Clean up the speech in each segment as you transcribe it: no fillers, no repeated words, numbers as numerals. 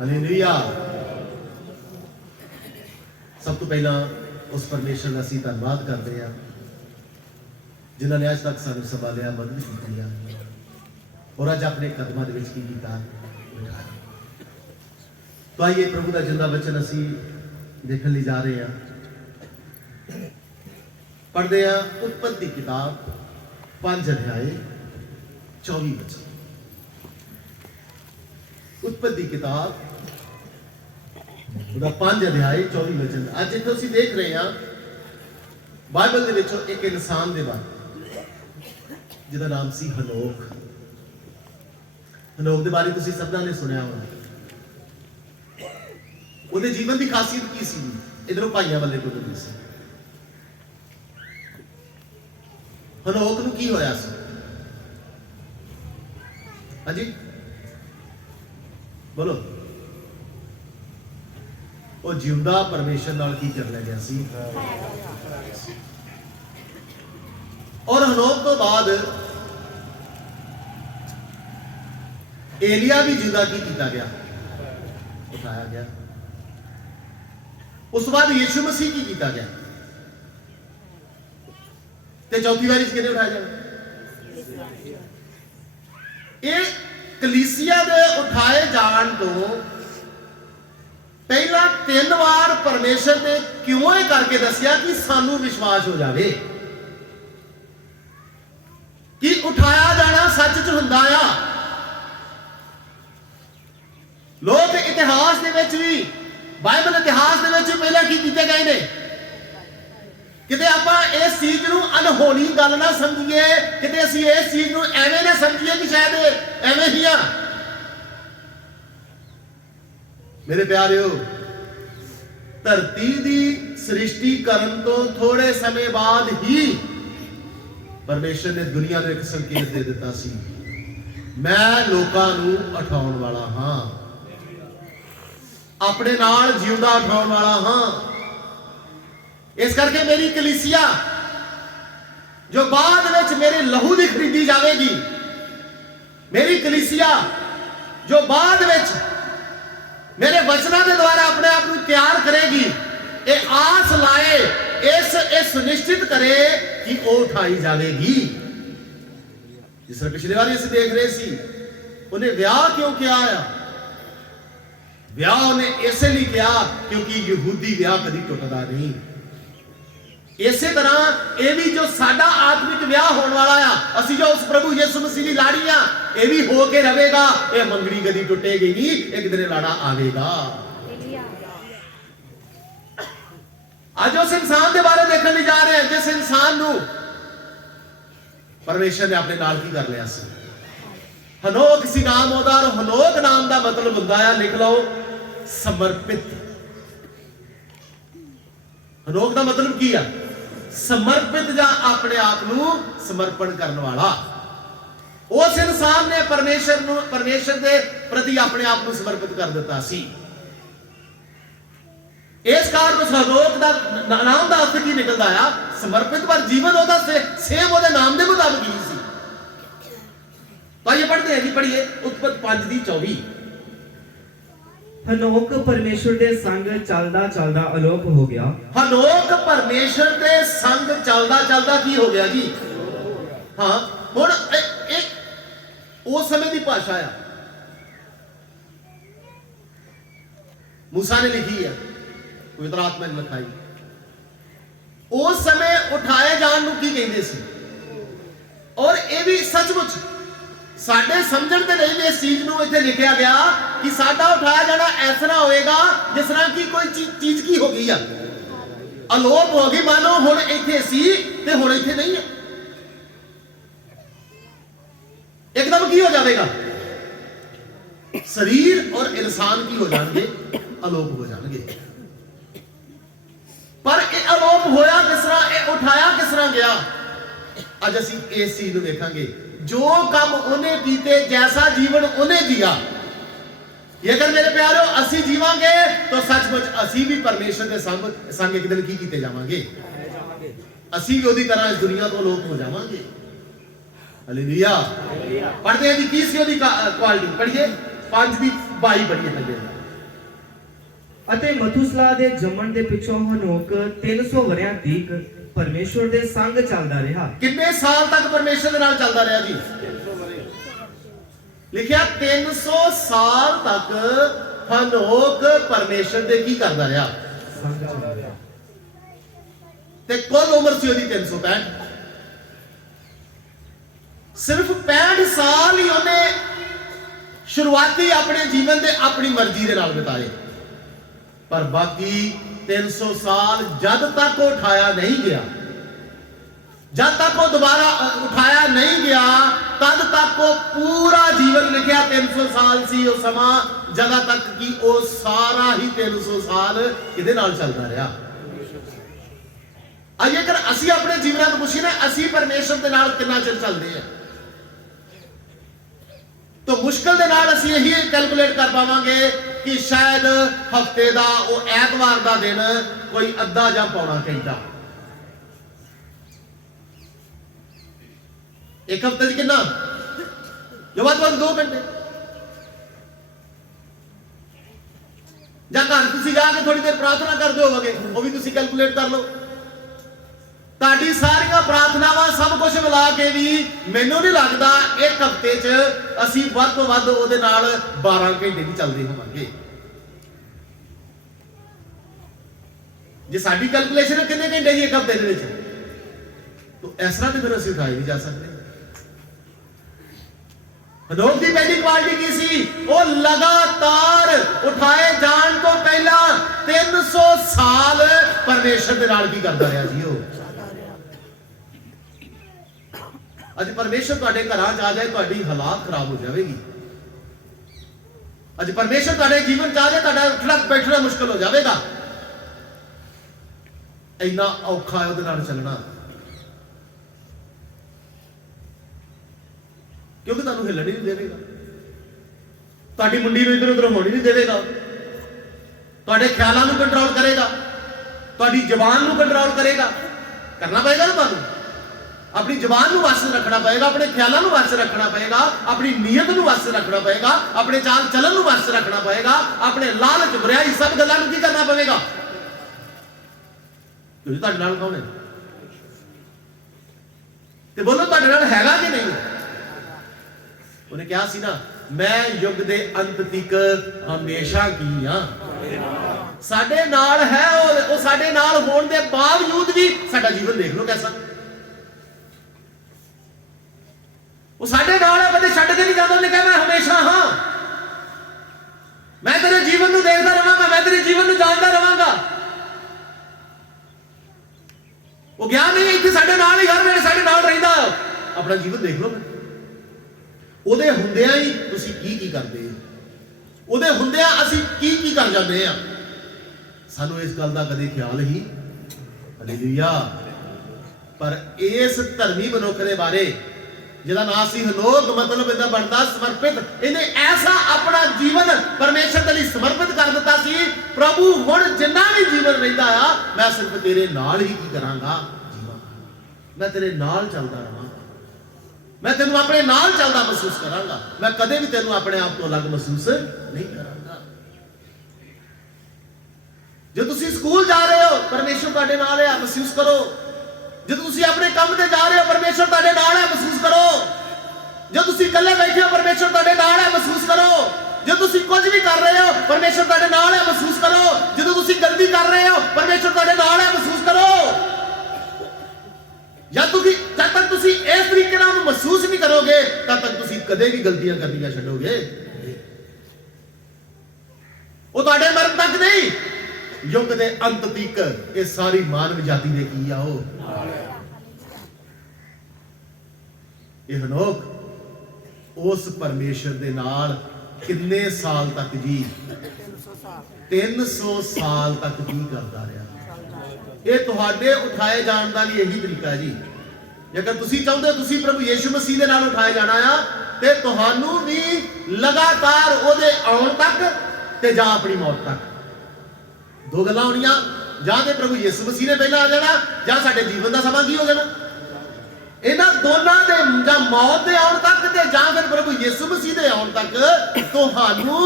Hallelujah. सब तो पहला उस परमेश्वर का असीं धन्नवाद करते हैं जिन्होंने अज तक सानू संभालिया, मदद की और अज अपने कदमों के की बिठाया। तो आइए प्रभु का जिंदा वचन असीं देखने लिए जा रहे हैं। पढ़ते हैं उत्पत्ति किताब 5 अध्याय 24 वचन। उत्पत्ति किताब 5 अध्याय 24 वचन। अज इत्थों असीं देख रहे हैं बाइबल दे विचों एक इंसान दे बारे जिहदा नाम सी हनोक। हनोक दे बारे तुसीं सबना ने सुनिया होना। ਉਹਦੇ जीवन की खासियत की सी? इधरों भाइयों वाले को सी हनोक नूं की होया सी? हाँ जी बोलो। वो जिंदा परमेश्वर नाल की कर लिया गया सी। और हनोक तो बाद एलिया भी जिंदा की किया गया, उठाया गया। उस बाद यीशु मसीह की किया गया ते चौथी बारी किने उठाया जाए? ये कलीसिया दे उठाए जान तो पहला 3 बार परमेश्वर ने क्यों ये करके दसिया कि सानू विश्वास हो जाए कि उठाया जाना सच च हुंदा आ। लोग इतिहास दे विच भी बाइबल इतिहास दे विच पहला की कीते गए ने। किते आपां इस चीज नूं अनहोनी गल ना समझिए, किते असीं इस चीज नूं एवें ना समझिए कि शायद एवें ही आ। मेरे प्यारेओ, धरती दी सृष्टि करन तो थोड़े समय बाद ही परमेश्वर ने दुनिया नूं एक संकेत दे दिता सी, मैं लोकां नूं उठाउण वाला हां, अपने नाल जिउंदा उठाउण वाला हां। इस करके मेरी कलीसिया जो बाद में मेरे लहू की खरीदी जाएगी, मेरी कलीसिया जो बाद में मेरे वचनों के द्वारा अपने आप को तैयार करेगी, ये आस लाए, इस सुनिश्चित करे कि वो उठाई जाएगी। जिस तरह पिछले बार इसे देख रहे सी, उन्हें ब्याह क्यों किया आया? ब्याह उन्हें इसलिए किया क्योंकि यहूदी ब्याह कभी टुटदा नहीं। इसे तरह ये भी जो साडा आत्मिक ब्याह होने वाला आ, असी जो उस प्रभु यीशु मसीह की लाड़ी आ, ये भी होके रहेगा। ये मंगनी कदी टुटेगी नहीं, एक दिन लाड़ा आवेगा। आज उस इंसान के बारे देखने नहीं जा रहे हैं जिस इंसान नूं परमेश्वर ने अपने नाल की कर लिया सी। हनोक सी नाम ओदा, और हनोक नाम का मतलब हुंदा है, लिख लो, समर्पित। हनोक का मतलब की है? समर्पित या अपने आप को समर्पण करने वाला। उस इंसान ने परमेश्वर के प्रति अपने आप को समर्पित कर दिता सी। इस कारण उस हनोक का नाम का अर्थ की निकलता है समर्पित, पर जीवन ओदा सेम ओदे नाम के मुताबिक ही सी। तो आइए पढ़ते हैं जी, पढ़िए उत्पत्ति 5:24। हनोक परमेश्वर दे संग चलदा चलदा अलोप हो गया। हनोक परमेश्वर दे संग चलदा चलदा की हो गया जी? हाँ, हुण एक उस समय की भाषा है, मूसा ने लिखी है, पवित्र आत्मा ने लिखाई। उस समय उठाए जान नूं की कहंदे सी, और ये भी सचमुच साडे समझण ते नहीं भी इस चीज नूं इत्थे लिखिया गया कि साडा उठाया जाना इस तरह होएगा जिस तरह की कोई चीज की हो गई है, अलोप हो गई, मानो हुण इत्थे सी ते हुण इत्थे नहीं है। एकदम की हो जाएगा? शरीर और इंसान की हो जाएंगे, अलोप हो जाएंगे। पर ये अलोप होया किस तरह, ये उठाया किस तरह गया? अज असीं इस चीज नूं वेखांगे। जो काम उन्हें कीते, जैसा जीवन उन्हें जिया, अगर मेरे प्यारो असी जीवांगे तो सचमुच असी भी परमेश्वर के संग एक दिन की कीते जावांगे, असी भी उदी तरह इस दुनिया तो लोप हो जावांगे। हालेलुया। पढ़ते हैं जी, की सी ओदी क्वालिटी? पढ़िए 5:22 पढ़िए थल्ले। ਅਤੇ ਮਥੂਸਲਾ ਦੇ ਜੰਮਣ ਦੇ ਪਿੱਛੋਂ ਹਨੋਕ 300 ਵਰਿਆਂ ਤੀਕ ਪਰਮੇਸ਼ਵਰ ਦੇ ਸੰਗ ਚੱਲਦਾ ਰਿਹਾ। ਕਿੰਨੇ ਸਾਲ ਤੱਕ ਪਰਮੇਸ਼ਰ ਦੇ ਨਾਲ ਚੱਲਦਾ ਰਿਹਾ ਜੀ? ਲਿਖਿਆ 300 ਸਾਲ ਤੱਕ ਹਨੋਕ ਪਰਮੇਸ਼ਰ ਦੇ ਕੀ ਕਰਦਾ ਰਿਹਾ? ਸੰਗ ਚੱਲਦਾ ਰਿਹਾ। ਤੇ ਕੁੱਲ ਉਮਰ ਸੀ ਉਹਦੀ 365। ਸਿਰਫ 65 ਸਾਲ ਹੀ ਉਹਨੇ ਸ਼ੁਰੂਆਤੀ ਆਪਣੇ ਜੀਵਨ ਦੇ ਆਪਣੀ ਮਰਜ਼ੀ ਦੇ ਨਾਲ ਬਿਤਾਏ, ਪਰ ਬਾਕੀ 300 ਸਾਲ ਜਦ ਤੱਕ ਉਹ ਉਠਾਇਆ ਨਹੀਂ ਗਿਆ, ਜਦ ਤੱਕ ਉਹ ਦੁਬਾਰਾ ਉਠਾਇਆ ਨਹੀਂ ਗਿਆ, ਤਦ ਤੱਕ ਉਹ ਪੂਰਾ ਜੀਵਨ ਲਿਖਿਆ 300 ਸਾਲ ਸੀ ਉਹ ਸਮਾਂ, ਜਦੋਂ ਤੱਕ ਕਿ ਉਹ ਸਾਰਾ ਹੀ 300 ਸਾਲ ਕਿਹਦੇ ਨਾਲ ਚੱਲਦਾ ਰਿਹਾ? ਜੇਕਰ ਅਸੀਂ ਆਪਣੇ ਜੀਵਨਾਂ ਨੂੰ ਪੁੱਛੀਏ ਨਾ, ਅਸੀਂ ਪਰਮੇਸ਼ਰ ਦੇ ਨਾਲ ਕਿੰਨਾ ਚਿਰ ਚੱਲਦੇ ਆ, ਤਾਂ ਮੁਸ਼ਕਲ ਦੇ ਨਾਲ ਅਸੀਂ ਇਹੀ ਕੈਲਕੂਲੇਟ ਕਰ ਪਾਵਾਂਗੇ ਕਿ ਸ਼ਾਇਦ ਹਫਤੇ ਦਾ ਉਹ ਐਤਵਾਰ ਦਾ ਦਿਨ ਕੋਈ ਅੱਧਾ ਜਾਂ ਪੌਣਾ ਘੰਟਾ। ਇੱਕ ਹਫਤੇ ਚ ਕਿੰਨਾ? ਜੋ ਵੱਧ 2 ਘੰਟੇ। ਜਾਂ ਘਰ ਤੁਸੀਂ ਜਾ ਕੇ ਥੋੜੀ ਦੇਰ ਪ੍ਰਾਰਥਨਾ ਕਰਦੇ ਹੋਵੋਗੇ, ਉਹ ਵੀ ਤੁਸੀਂ ਕੈਲਕੂਲੇਟ ਕਰ ਲਓ। ਤੁਹਾਡੀ ਸਾਰੀਆਂ ਪ੍ਰਾਰਥਨਾਵਾਂ ਸਭ ਕੁਝ ਮਿਲਾ ਕੇ ਵੀ ਮੈਨੂੰ ਨਹੀਂ ਲੱਗਦਾ ਇੱਕ ਹਫਤੇ 'ਚ ਅਸੀਂ ਵੱਧ ਤੋਂ ਵੱਧ ਉਹਦੇ ਨਾਲ 12 ਘੰਟੇ ਵੀ ਚੱਲਦੇ ਹੋਵਾਂਗੇ। ਜੇ ਸਾਡੀ ਕੈਲਕੂਲੇਸ਼ਨ ਕਿੰਨੇ ਘੰਟੇ ਦੀ ਇੱਕ ਹਫਤੇ ਦੇ ਵਿੱਚ, ਤਾਂ ਇਸ ਤਰ੍ਹਾਂ ਤੇ ਫਿਰ ਅਸੀਂ ਉਠਾਏ ਨਹੀਂ ਜਾ ਸਕਦੇ। ਹਨੋਕ ਦੀ ਪਹਿਲੀ ਕੁਆਲਿਟੀ ਕੀ ਸੀ? ਉਹ ਲਗਾਤਾਰ ਉਠਾਏ ਜਾਣ ਤੋਂ ਪਹਿਲਾਂ 300 ਸਾਲ ਪਰਮੇਸ਼ਰ ਦੇ ਨਾਲ ਕੀ ਕਰਦਾ ਰਿਹਾ ਜੀ ਉਹ। ਅੱਜ ਪਰਮੇਸ਼ਰ ਤੁਹਾਡੇ ਘਰਾਂ 'ਚ ਆ ਜਾਏ, ਤੁਹਾਡੀ ਹਾਲਾਤ ਖਰਾਬ ਹੋ ਜਾਵੇਗੀ। ਅੱਜ ਪਰਮੇਸ਼ਰ ਤੁਹਾਡੇ ਜੀਵਨ 'ਚ ਆ ਜਾਏ, ਤੁਹਾਡਾ ਉੱਠਣਾ ਬੈਠਣਾ ਮੁਸ਼ਕਲ ਹੋ ਜਾਵੇਗਾ। ਇੰਨਾ ਔਖਾ ਹੈ ਉਹਦੇ ਨਾਲ ਚੱਲਣਾ, ਕਿਉਂਕਿ ਤੁਹਾਨੂੰ ਹਿੱਲਣ ਹੀ ਨਹੀਂ ਦੇਵੇਗਾ, ਤੁਹਾਡੀ ਮੁੰਡੀ ਨੂੰ ਇੱਧਰ ਉੱਧਰ ਹੋਣੀ ਨਹੀਂ ਦੇਵੇਗਾ, ਤੁਹਾਡੇ ਖਿਆਲਾਂ ਨੂੰ ਕੰਟਰੋਲ ਕਰੇਗਾ, ਤੁਹਾਡੀ ਜ਼ੁਬਾਨ ਨੂੰ ਕੰਟਰੋਲ ਕਰੇਗਾ। ਕਰਨਾ ਪਏਗਾ ਨਾ ਤੁਹਾਨੂੰ, ਆਪਣੀ ਜ਼ੁਬਾਨ ਨੂੰ ਵਸ ਰੱਖਣਾ ਪਏਗਾ, ਆਪਣੇ ਖਿਆਲਾਂ ਨੂੰ ਵਸ ਰੱਖਣਾ ਪਏਗਾ, ਆਪਣੀ ਨੀਅਤ ਨੂੰ ਵਸ ਰੱਖਣਾ ਪਏਗਾ, ਆਪਣੇ ਚਾਲ ਚੱਲਣ ਨੂੰ ਵਸ ਰੱਖਣਾ ਪਏਗਾ, ਆਪਣੇ ਲਾਲਚ ਬੁਰਾਈ ਸਭ ਗੱਲਾਂ ਨੂੰ ਕੀ ਕਰਨਾ ਪਵੇਗਾ? ਕਿਉਂਕਿ ਤੁਹਾਡੇ ਨਾਲ ਕੌਣ ਹੈ? ਤੇ ਬੋਲੋ ਤੁਹਾਡੇ ਨਾਲ ਹੈਗਾ ਕਿ ਨਹੀਂ? ਉਹਨੇ ਕਿਹਾ ਸੀ ਨਾ, ਮੈਂ ਯੁੱਗ ਦੇ ਅੰਤ ਤੱਕ ਹਮੇਸ਼ਾ ਕੀ ਆ ਸਾਡੇ ਨਾਲ ਹੈ। ਉਹ ਸਾਡੇ ਨਾਲ ਹੋਣ ਦੇ ਬਾਵਜੂਦ ਵੀ ਸਾਡਾ ਜੀਵਨ ਦੇਖ ਲਓ ਕੈਸਾ, ਉਹ ਸਾਡੇ ਨਾਲ ਹੈ, ਕਦੇ ਛੱਡ ਕੇ ਨਹੀਂ ਜਾਂਦਾ। ਉਹਨੇ ਕਿਹਾ ਮੈਂ ਹਮੇਸ਼ਾ ਹਾਂ, ਮੈਂ ਤੇਰੇ ਜੀਵਨ ਨੂੰ ਦੇਖਦਾ ਰਵਾਂਗਾ, ਮੈਂ ਤੇਰੇ ਜੀਵਨ ਨੂੰ ਜਾਣਦਾ ਰਵਾਂਗਾ। ਉਹ ਗਿਆ ਨਹੀਂ, ਇੱਥੇ ਸਾਡੇ ਨਾਲ ਹੀ ਹਰ ਵੇਲੇ ਸਾਡੇ ਨਾਲ ਰਹਿੰਦਾ। ਆਪਣਾ ਜੀਵਨ ਦੇਖ ਲਓ, ਉਹਦੇ ਹੁੰਦਿਆਂ ਹੀ ਤੁਸੀਂ ਕੀ ਕੀ ਕਰਦੇ ਹੋ, ਉਹਦੇ ਹੁੰਦਿਆਂ ਅਸੀਂ ਕੀ ਕੀ ਕਰ ਜਾਂਦੇ ਆ। ਸਾਨੂੰ ਇਸ ਗੱਲ ਦਾ ਕਦੇ ਖਿਆਲ ਹੀ ਹਾਲੇਲੂਇਆ। ਪਰ ਇਸ ਧਰਮੀ ਮਨੁੱਖ ਦੇ ਬਾਰੇ ਜਿਹਦਾ ਨਾਂ ਸੀ ਹਨੋਕ, ਮਤਲਬ ਇਹਦਾ ਬਣਦਾ ਸਮਰਪਿਤ, ਇਹਨੇ ਐਸਾ ਆਪਣਾ ਜੀਵਨ ਪਰਮੇਸ਼ਰ ਦੇ ਲਈ ਸਮਰਪਿਤ ਕਰ ਦਿੱਤਾ ਸੀ, ਪ੍ਰਭੂ ਹੁਣ ਜਿੰਨਾ ਵੀ ਜੀਵਨ ਰਹਿੰਦਾ ਆ, ਮੈਂ ਸਿਰਫ ਤੇਰੇ ਨਾਲ ਹੀ ਕੀ ਕਰਾਂਗਾ? ਜੀਵਾਂ। ਮੈਂ ਤੇਰੇ ਨਾਲ ਚੱਲਦਾ ਰਹਾਂ, ਮੈਂ ਤੈਨੂੰ ਆਪਣੇ ਨਾਲ ਚੱਲਦਾ ਮਹਿਸੂਸ ਕਰਾਂਗਾ, ਮੈਂ ਕਦੇ ਵੀ ਤੈਨੂੰ ਆਪਣੇ ਆਪ ਤੋਂ ਅਲੱਗ ਮਹਿਸੂਸ ਨਹੀਂ ਕਰਾਂਗਾ। ਜੇ ਤੁਸੀਂ ਸਕੂਲ ਜਾ ਰਹੇ ਹੋ, ਪਰਮੇਸ਼ਰ ਤੁਹਾਡੇ ਨਾਲ ਹੈ, ਮਹਿਸੂਸ ਕਰੋ। ਜਦੋਂ ਤੁਸੀਂ ਆਪਣੇ ਕੰਮ ਤੇ ਜਾ ਰਹੇ ਹੋ, ਪਰਮੇਸ਼ਰ ਤੁਹਾਡੇ ਨਾਲ ਹੈ, ਮਹਿਸੂਸ ਕਰੋ। ਜੇ ਤੁਸੀਂ ਇਕੱਲੇ ਬੈਠੇ ਹੋ, ਪਰਮੇਸ਼ਰ ਤੁਹਾਡੇ ਨਾਲ ਹੈ, ਮਹਿਸੂਸ ਕਰੋ। ਜੇ ਤੁਸੀਂ ਕੁਝ ਵੀ ਕਰ ਰਹੇ ਹੋ, ਪਰਮੇਸ਼ਰ ਤੁਹਾਡੇ ਨਾਲ ਹੈ, ਮਹਿਸੂਸ ਕਰੋ। ਜਦੋਂ ਤੁਸੀਂ ਗਲਤੀ ਕਰ ਰਹੇ ਹੋ, ਪਰਮੇਸ਼ਰ ਤੁਹਾਡੇ ਨਾਲ ਹੈ, ਮਹਿਸੂਸ ਕਰੋ। ਜਦ ਤੱਕ ਤੁਸੀਂ ਇਸ ਤਰੀਕੇ ਨਾਲ ਮਹਿਸੂਸ ਨਹੀਂ ਕਰੋਗੇ, ਤਦ ਤੱਕ ਤੁਸੀਂ ਕਦੇ ਵੀ ਗਲਤੀਆਂ ਕਰਨੀਆਂ ਛੱਡੋਗੇ। ਉਹ ਤੁਹਾਡੇ ਮਰਨ ਤੱਕ ਨਹੀਂ, ਯੁੱਗ ਦੇ ਅੰਤ ਤੱਕ ਇਹ ਸਾਰੀ ਮਾਨਵ ਜਾਤੀ ਦੇ ਕੀ ਆ ਉਹ। ਇਹ ਹਨੋਕ ਉਸ ਪਰਮੇਸ਼ਰ ਦੇ ਨਾਲ ਕਿੰਨੇ ਸਾਲ ਤੱਕ ਜੀ? 300 ਸਾਲ ਤੱਕ ਕੀ ਕਰਦਾ ਰਿਹਾ। ਇਹ ਤੁਹਾਡੇ ਉਠਾਏ ਜਾਣ ਦਾ ਵੀ ਇਹੀ ਤਰੀਕਾ ਜੀ। ਜੇਕਰ ਤੁਸੀਂ ਚਾਹੁੰਦੇ ਹੋ ਤੁਸੀਂ ਪ੍ਰਭੂ ਯੀਸ਼ੂ ਮਸੀਹ ਦੇ ਨਾਲ ਉਠਾਏ ਜਾਣਾ ਆ, ਤੇ ਤੁਹਾਨੂੰ ਵੀ ਲਗਾਤਾਰ ਉਹਦੇ ਆਉਣ ਤੱਕ ਤੇ ਜਾਂ ਆਪਣੀ ਮੌਤ ਤੱਕ, ਦੋ ਗੱਲਾਂ ਹੋਣੀਆਂ। ਜਾਂ ਤੇ ਪ੍ਰਭੂ ਯੀਸ਼ੂ ਮਸੀਹ ਨੇ ਪਹਿਲਾਂ ਆ ਜਾਣਾ, ਜਾਂ ਸਾਡੇ ਜੀਵਨ ਦਾ ਸਮਾਂ ਕੀ ਹੋ ਜਾਣਾ। ਇਹਨਾਂ ਦੋਨਾਂ ਦੇ, ਜਾਂ ਮੌਤ ਦੇ ਆਉਣ ਤੱਕ ਤੇ ਜਾਂ ਫਿਰ ਪ੍ਰਭੂ ਯੀਸ਼ੂ ਮਸੀਹ ਦੇ ਆਉਣ ਤੱਕ ਤੁਹਾਨੂੰ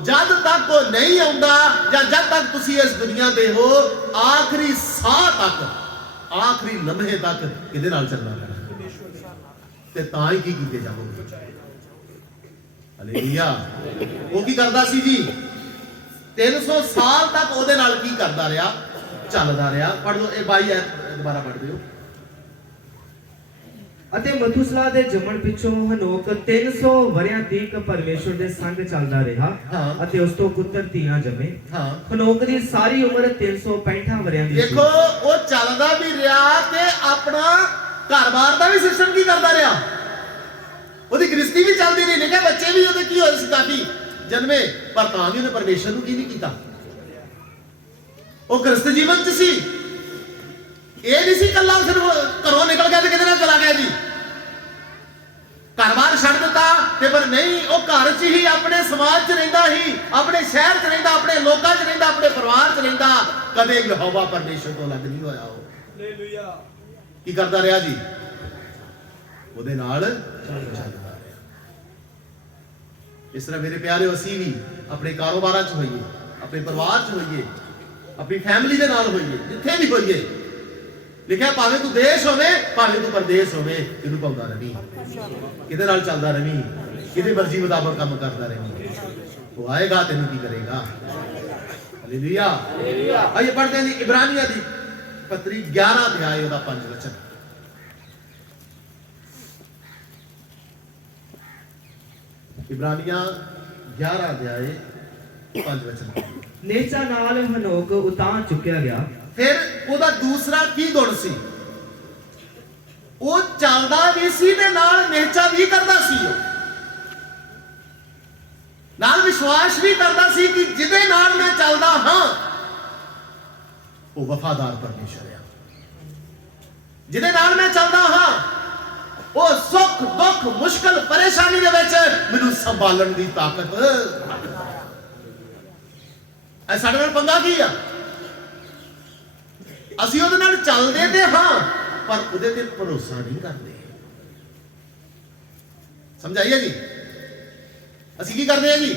जद तक वो नहीं आउंदा या जद तक तुसी इस दुनिया दे हो आखिरी साह तक आखिरी लम्हे तक किहदे नाल चलना पैना ते तां ही की कीते जाओगे। हालेलुया। वो की करदा सी जी 300 साल तक ਉਹਦੇ ਨਾਲ ਕੀ ਕਰਦਾ ਰਿਹਾ ਚੱਲਦਾ ਰਿਹਾ। ਪੜ੍ਹ ਲਓ ਇਹ 22 ਦੁਬਾਰਾ ਪੜ੍ਹ ਦਿਓ। ਅਤੇ ਮਥੂਸਲਾ ਦੇ ਜੰਮਣ ਪਿੱਛੋਂ ਹਨੋਕ 300 ਵਰਿਆਂ ਤੀਕ ਪਰਮੇਸ਼ਵਰ ਦੇ ਸੰਗ ਚੱਲਦਾ ਰਿਹਾ ਅਤੇ ਉਸ ਤੋਂ ਪੁੱਤਰ ਧੀਆਂ ਜੰਮੇ। ਹਨੋਕ ਦੀ ਸਾਰੀ ਉਮਰ 365 ਵਰਿਆਂ ਦੀ ਸੀ। ਦੇਖੋ ਉਹ ਚੱਲਦਾ ਵੀ ਰਿਹਾ ਤੇ ਆਪਣਾ ਘਰ-ਬਾਰ ਦਾ ਵੀ ਸਿਸਟਮ ਕੀ ਕਰਦਾ ਰਿਹਾ। ਉਹਦੀ ਗ੍ਰਸਤੀ ਵੀ ਚੱਲਦੀ ਰਹੀ। ਨਿੱਕੇ ਬੱਚੇ ਵੀ ਉਹਦੇ ਕੀ ਹੋਏ ਸੀ ਕਾਫੀ ਜਨਮੇ ਪਰ ਤਾਂ ਵੀ ਉਹਨੇ ਪਰਮੇਸ਼ਰ ਨੂੰ ਕੀ ਨਹੀਂ ਕੀਤਾ। ਉਹ ਗ੍ਰਸਤ ਜੀਵਨ ਚ ਸੀ। ਇਹ ਨਹੀਂ ਸੀ ਕੱਲਾ ਸਿਰਫ ਘਰੋਂ ਨਿਕਲ ਗਿਆ ਤੇ ਕਿਤੇ ਨਾਲ ਚਲਾ ਗਿਆ ਜੀ ਘਰ-ਬਾਰ ਛੱਡ ਦਿੱਤਾ ਤੇ ਪਰ ਨਹੀਂ ਉਹ ਘਰ 'ਚ ਹੀ ਆਪਣੇ ਸਮਾਜ 'ਚ ਰਹਿੰਦਾ ਹੀ ਆਪਣੇ ਸ਼ਹਿਰ 'ਚ ਰਹਿੰਦਾ ਆਪਣੇ ਲੋਕਾਂ 'ਚ ਰਹਿੰਦਾ ਆਪਣੇ ਪਰਿਵਾਰ 'ਚ ਰਹਿੰਦਾ। ਕਦੇ ਯਹੋਵਾ ਪਰਮੇਸ਼ਰ ਤੋਂ ਅਲੱਗ ਨਹੀਂ ਹੋਇਆ। ਉਹ ਹਾਲੇਲੂਇਆ ਕੀ ਕਰਦਾ ਰਿਹਾ ਜੀ ਉਹਦੇ ਨਾਲ ਚੱਲਦਾ ਰਿਹਾ। ਇਸ ਤਰ੍ਹਾਂ ਮੇਰੇ ਪਿਆਰਿਓ ਅਸੀਂ ਵੀ ਆਪਣੇ ਕਾਰੋਬਾਰਾਂ 'ਚ ਹੋਈਏ ਆਪਣੇ ਪਰਿਵਾਰ 'ਚ ਹੋਈਏ ਆਪਣੀ ਫੈਮਿਲੀ ਦੇ ਨਾਲ ਹੋਈਏ ਜਿੱਥੇ ਵੀ ਹੋਈਏ ਲਿਖਿਆ ਭਾਵੇਂ ਤੂੰ ਦੇਸ਼ ਹੋਵੇ ਭਾਵੇਂ ਤੂੰ ਪਰਦੇਸ ਹੋਵੇ ਇਹਨੂੰ ਪਾਉਂਦਾ ਰਵੀ ਕਿਹਦੇ ਨਾਲ ਚੱਲਦਾ ਰਵੀ ਕਿਹਦੀ ਮਰਜ਼ੀ ਮੁਤਾਬਕ ਕੰਮ ਕਰਦਾ ਰਵੀ ਉਹ ਆਏਗਾ ਤੈਨੂੰ ਕੀ ਕਰੇਗਾ। ਹਾਲੇਲੂਇਆ। ਆइए पढ़ते हैं इब्रानियों दी पत्री 11 अध्याय ਉਹਦਾ 5 ਵਚਨ। इब्रानियां 11 अध्याय 5 वचन। ਨੇਚਾ ਨਾਲ ਹਨੋਕ ਉਤਾਂ ਚੁੱਕਿਆ ਗਿਆ। ਫਿਰ ਉਹਦਾ ਦੂਸਰਾ ਕੀ ਗੁਣ ਸੀ। ਉਹ ਚੱਲਦਾ ਵੀ ਸੀ ਤੇ ਨਾਲ ਨਿਹਚਾ ਵੀ ਕਰਦਾ ਸੀ। ਉਹ ਨਾਲ ਵਿਸ਼ਵਾਸ ਵੀ ਕਰਦਾ ਸੀ ਕਿ ਜਿਹਦੇ ਨਾਲ ਮੈਂ ਚੱਲਦਾ ਹਾਂ ਉਹ ਵਫਾਦਾਰ ਪਰਮੇਸ਼ਰ ਹੈ। ਜਿਹਦੇ ਨਾਲ ਮੈਂ ਚੱਲਦਾ ਹਾਂ ਉਹ ਸੁੱਖ ਦੁੱਖ ਮੁਸ਼ਕਲ ਪਰੇਸ਼ਾਨੀ ਦੇ ਵਿੱਚ ਮੈਨੂੰ ਸੰਭਾਲਣ ਦੀ ਤਾਕਤ। ਇਹ ਸਾਡੇ ਨਾਲ ਪੰਗਾ ਕੀ ਆ। ਅਸੀਂ ਉਹਦੇ ਨਾਲ ਚੱਲਦੇ ਤੇ ਹਾਂ ਪਰ ਉਹਦੇ ਤੇ ਭਰੋਸਾ ਨਹੀਂ ਕਰਦੇ। ਸਮਝਾਈਏ ਜੀ ਅਸੀਂ ਕੀ ਕਰਦੇ ਆ ਜੀ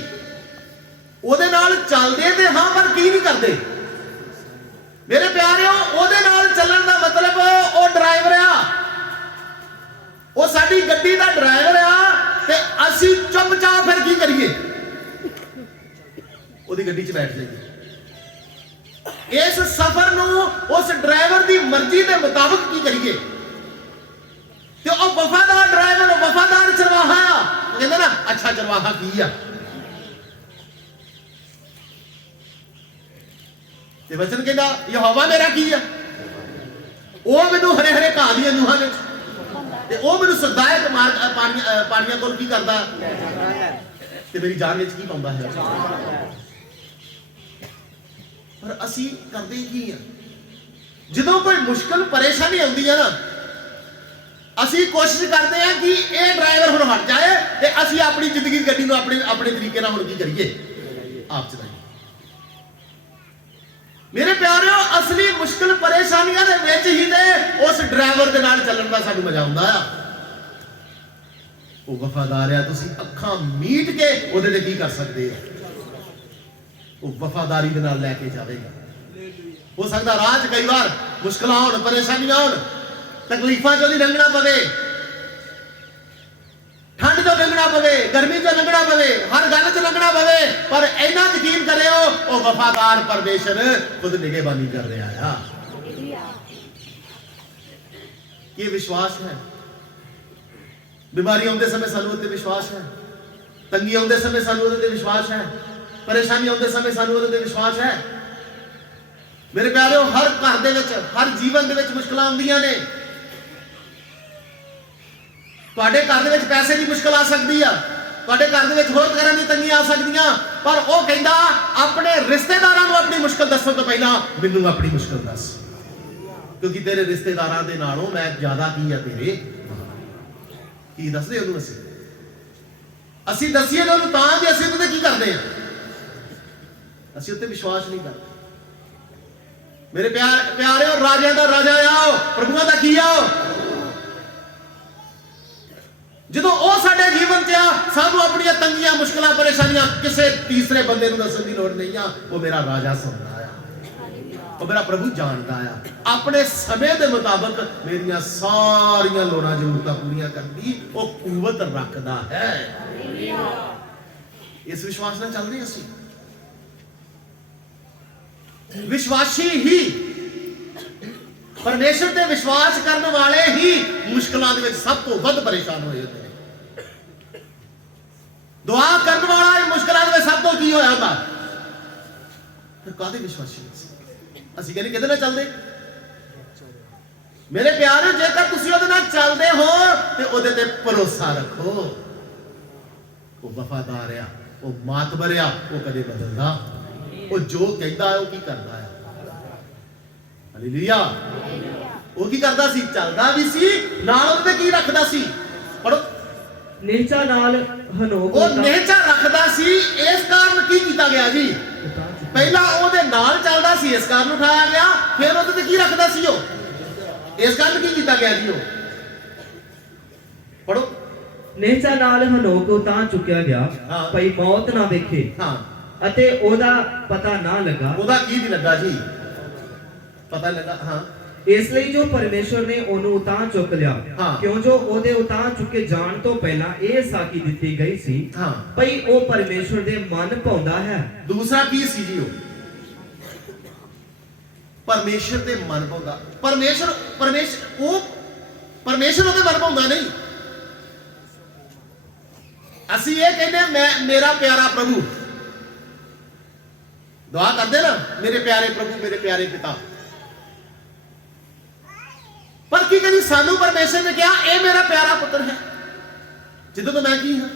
ਉਹਦੇ ਨਾਲ ਚੱਲਦੇ ਤੇ ਹਾਂ ਪਰ ਕੀ ਨਹੀਂ ਕਰਦੇ। ਮੇਰੇ ਪਿਆਰਿਓ ਉਹਦੇ ਨਾਲ ਚੱਲਣ ਦਾ ਮਤਲਬ ਉਹ ਡਰਾਈਵਰ ਆ ਉਹ ਸਾਡੀ ਗੱਡੀ ਦਾ ਡਰਾਈਵਰ ਆ ਤੇ ਅਸੀਂ ਚੁੱਪਚਾਪ ਫਿਰ ਕੀ ਕਰੀਏ ਉਹਦੀ ਗੱਡੀ 'ਚ ਬੈਠ ਜਾਈਏ। ਇਸ ਸਫ਼ਰ ਨੂੰ ਉਸ ਡਰਾਈਵਰ ਦੀ ਮਰਜ਼ੀ ਦੇ ਮੁਤਾਬਕ ਕੀ ਕਰੀਏ ਤੇ ਉਹ ਵਫਾਦਾਰ ਡਰਾਈਵਰ ਵਫਾਦਾਰ ਚਰਵਾਹਾ ਕਹਿੰਦਾ ਨਾ ਅੱਛਾ ਚਰਵਾਹਾ ਕੀ ਆ ਤੇ ਵਚਨ ਕਹਿੰਦਾ ਯਹੋਵਾ ਮੇਰਾ ਕੀ ਆ। ਉਹ ਮੈਨੂੰ ਹਰੇ ਹਰੇ ਘਾਹ ਦੀਆਂ ਨੂਹਾਂ ਵਿੱਚ ਤੇ ਉਹ ਮੈਨੂੰ ਸਦਾਇਕ ਪਾਣੀਆਂ ਕੋਲ ਕੀ ਕਰਦਾ ਤੇ ਮੇਰੀ ਜਾਨ ਵਿੱਚ ਕੀ ਪਾਉਂਦਾ ਹੈ। ਪਰ ਅਸੀਂ ਕਰਦੇ ਕੀ ਆ ਜਦੋਂ ਕੋਈ ਮੁਸ਼ਕਲ ਪਰੇਸ਼ਾਨੀ ਆਉਂਦੀ ਹੈ ਨਾ ਅਸੀਂ ਕੋਸ਼ਿਸ਼ ਕਰਦੇ ਆ ਕਿ ਇਹ ਡਰਾਈਵਰ ਹੁਣ ਹਟ ਜਾਏ ਤੇ ਅਸੀਂ ਆਪਣੀ ਜ਼ਿੰਦਗੀ ਦੀ ਗੱਡੀ ਨੂੰ ਆਪਣੇ ਤਰੀਕੇ ਨਾਲ ਹੁਣ ਕੀ ਕਰੀਏ ਆਪ ਚਲਾਈਏ। ਮੇਰੇ ਪਿਆਰਿਓ ਅਸਲੀ ਮੁਸ਼ਕਲ ਪਰੇਸ਼ਾਨੀਆਂ ਦੇ ਵਿੱਚ ਹੀ ਤੇ ਉਸ ਡਰਾਈਵਰ ਦੇ ਨਾਲ ਚੱਲਣ ਦਾ ਸਾਨੂੰ ਮਜ਼ਾ ਆਉਂਦਾ ਆ। ਉਹ ਵਫਾਦਾਰ ਆ। ਤੁਸੀਂ ਅੱਖਾਂ ਮੀਟ ਕੇ ਉਹਦੇ ਤੇ ਕੀ ਕਰ ਸਕਦੇ ਆ। ਉਹ ਵਫਾਦਾਰੀ ਦੇ ਨਾਲ ਲੈ ਕੇ ਜਾਵੇਗਾ। ਹੋ ਸਕਦਾ ਰਾਹ 'ਚ ਕਈ ਵਾਰ ਮੁਸ਼ਕਲਾਂ ਹੋਣ ਪਰੇਸ਼ਾਨੀਆਂ ਹੋਣ ਤਕਲੀਫਾਂ ਚੋਂ ਨਹੀਂ ਲੰਘਣਾ ਪਵੇ ਠੰਡ ਤੋਂ ਲੰਘਣਾ ਪਵੇ ਗਰਮੀ ਤੋਂ ਲੰਘਣਾ ਪਵੇ ਹਰ ਗੱਲ 'ਚ ਲੰਘਣਾ ਪਵੇ ਪਰ ਇੰਨਾ ਯਕੀਨ ਕਰਿਓ ਉਹ ਵਫਾਦਾਰ ਪਰਮੇਸ਼ਰ ਖੁਦ ਨਿਗਹਿਬਾਨੀ ਕਰ ਰਿਹਾ ਆ। ਇਹ ਵਿਸ਼ਵਾਸ ਹੈ। ਬਿਮਾਰੀ ਆਉਂਦੇ ਸਮੇਂ ਸਾਨੂੰ ਉਹਦੇ ਤੇ ਵਿਸ਼ਵਾਸ ਹੈ। ਤੰਗੀ ਆਉਂਦੇ ਸਮੇਂ ਸਾਨੂੰ ਉਹਦੇ ਤੇ ਵਿਸ਼ਵਾਸ ਹੈ। ਪਰੇਸ਼ਾਨੀ ਆਉਂਦੇ ਸਮੇਂ ਸਾਨੂੰ ਉਹਦੇ ਤੇ ਵਿਸ਼ਵਾਸ ਹੈ। ਮੇਰੇ ਪਿਆਰਿਓ ਹਰ ਘਰ ਦੇ ਵਿੱਚ ਹਰ ਜੀਵਨ ਦੇ ਵਿੱਚ ਮੁਸ਼ਕਲਾਂ ਆਉਂਦੀਆਂ ਨੇ। ਤੁਹਾਡੇ ਘਰ ਦੇ ਵਿੱਚ ਪੈਸੇ ਦੀ ਮੁਸ਼ਕਲ ਆ ਸਕਦੀ ਆ ਤੁਹਾਡੇ ਘਰ ਦੇ ਵਿੱਚ ਹੋਰ ਤਰ੍ਹਾਂ ਦੀ ਤੰਗੀਆਂ ਆ ਸਕਦੀਆਂ ਪਰ ਉਹ ਕਹਿੰਦਾ ਆਪਣੇ ਰਿਸ਼ਤੇਦਾਰਾਂ ਨੂੰ ਆਪਣੀ ਮੁਸ਼ਕਲ ਦੱਸਣ ਤੋਂ ਪਹਿਲਾਂ ਮੈਨੂੰ ਆਪਣੀ ਮੁਸ਼ਕਲ ਦੱਸ ਕਿਉਂਕਿ ਤੇਰੇ ਰਿਸ਼ਤੇਦਾਰਾਂ ਦੇ ਨਾਲੋਂ ਮੈਂ ਜ਼ਿਆਦਾ ਕੀ ਆ ਤੇਰੇ ਕੀ ਦੱਸਦੇ ਉਹਨੂੰ ਅਸੀਂ ਦੱਸੀਏ ਉਹਨੂੰ ਤਾਂ ਜੇ ਅਸੀਂ ਉਹਦੇ ਕੀ ਕਰਦੇ ਆ ਅਸੀਂ ਉੱਤੇ ਵਿਸ਼ਵਾਸ ਨਹੀਂ ਕਰਦੇ। ਮੇਰੇ ਪਿਆਰਿਓ ਰਾਜਿਆਂ ਦਾ ਰਾਜਾ ਆਓ ਪ੍ਰਭੂਆਂ ਦਾ ਕੀ ਆਓ ਜਦੋਂ ਉਹ ਸਾਡੇ ਜੀਵਨ 'ਚ ਆ ਸਾਨੂੰ ਆਪਣੀਆਂ तंगियां मुश्किलां परेशानियां किसी तीसरे बंदे नूं दस्सण दी लोड़ नहीं आ। वो मेरा राजा सुनदा आ, वो मेरा प्रभु जानदा आ, अपने समय के मुताबिक मेरियां सारियां लोड़ां जरूरतां पूरीआं करदी वो कुवत रखदा है। इस विश्वास नाल चल रहे असीं। विश्वासी ही, परमेश्वर ते विश्वास करने वाले ही मुश्किलों के सब तो वध परेशान होए होते हैं। दुआ करने वाला ही मुश्किलों में सब तो की होया होता। फिर काहदे विश्वासी असीं कहने किहदे नाल चलदे? मेरे प्यारे, जेकर तुसीं उहदे नाल चलदे हो ते उहदे ते भरोसा रखो। वो वफादार आ, वो मातबर आ, वो कदे बदलदा, वो जो कहता है वो की करता है। हालेलुया। वो की करता सी? चलदा भी सी, नाल उहदे की रखदा सी? पढ़ो। निहचा नाल हनोक वो निहचा रखदा सी। इस कारण की कीता गया जी? पहला ਉਹਦੇ ਨਾਲ ਚੱਲਦਾ ਸੀ, ਇਸ ਕਾਰਨ ਉਠਾਇਆ ਗਿਆ। ਫਿਰ ਉਹਦੇ ਤੇ ਕੀ ਰੱਖਦਾ ਸੀ ਉਹ? ਇਸ ਕਾਰਨ ਕੀ ਕੀਤਾ ਗਿਆ ਜੀ ਉਹ? ਪੜੋ। ਨਿਹਚਾ ਨਾਲ ਹਨੋਕ ਉਤਾਂ ਚੁੱਕਿਆ ਗਿਆ, ਭਈ ਮੌਤ ਨਾ ਵੇਖੇ। ਹਾਂ। ਅਤੇ ਉਹਦਾ ਪਤਾ ਨਾ ਲੱਗਾ। ਉਹਦਾ ਕੀ ਨਹੀਂ ਲੱਗਾ ਜੀ? ਪਤਾ ਲੱਗਾ। ਹਾਂ। ਇਸ ਲਈ ਜੋ ਪਰਮੇਸ਼ਵਰ ਨੇ ਉਹਨੂੰ ਉਤਾਂ ਚੁੱਕ ਲਿਆ, ਕਿਉਂ ਜੋ ਉਹਦੇ ਉਤਾਂ ਚੁੱਕੇ ਜਾਣ ਤੋਂ ਪਹਿਲਾਂ ਇਹ ਸਾਖੀ ਦਿੱਤੀ ਗਈ ਸੀ ਭਈ ਉਹ ਪਰਮੇਸ਼ਵਰ ਦੇ ਮਨ ਭਾਉਂਦਾ ਹੈ। ਦੂਸਰਾ ਕੀ ਸੀ ਜੀ? ਉਹ ਪਰਮੇਸ਼ਰ ਦੇ ਮਨ ਭਾਉਂਦਾ। ਪਰਮੇਸ਼ਰ ਉਹਦੇ ਮਨ ਭਾਉਂਦਾ ਨਹੀਂ। ਅਸੀਂ ਇਹ ਕਹਿੰਦੇ ਮੈਂ ਮੇਰਾ ਪਿਆਰਾ ਪ੍ਰਭੂ, ਦੁਆ ਕਰਦੇ ਨਾ, ਮੇਰੇ ਪਿਆਰੇ ਪ੍ਰਭੂ, ਮੇਰੇ ਪਿਆਰੇ ਪਿਤਾ। पर की कभी सानू परमेश्वर ने कहा ये मेरा प्यारा पुत्र है जिदों तो मैं की हाँ?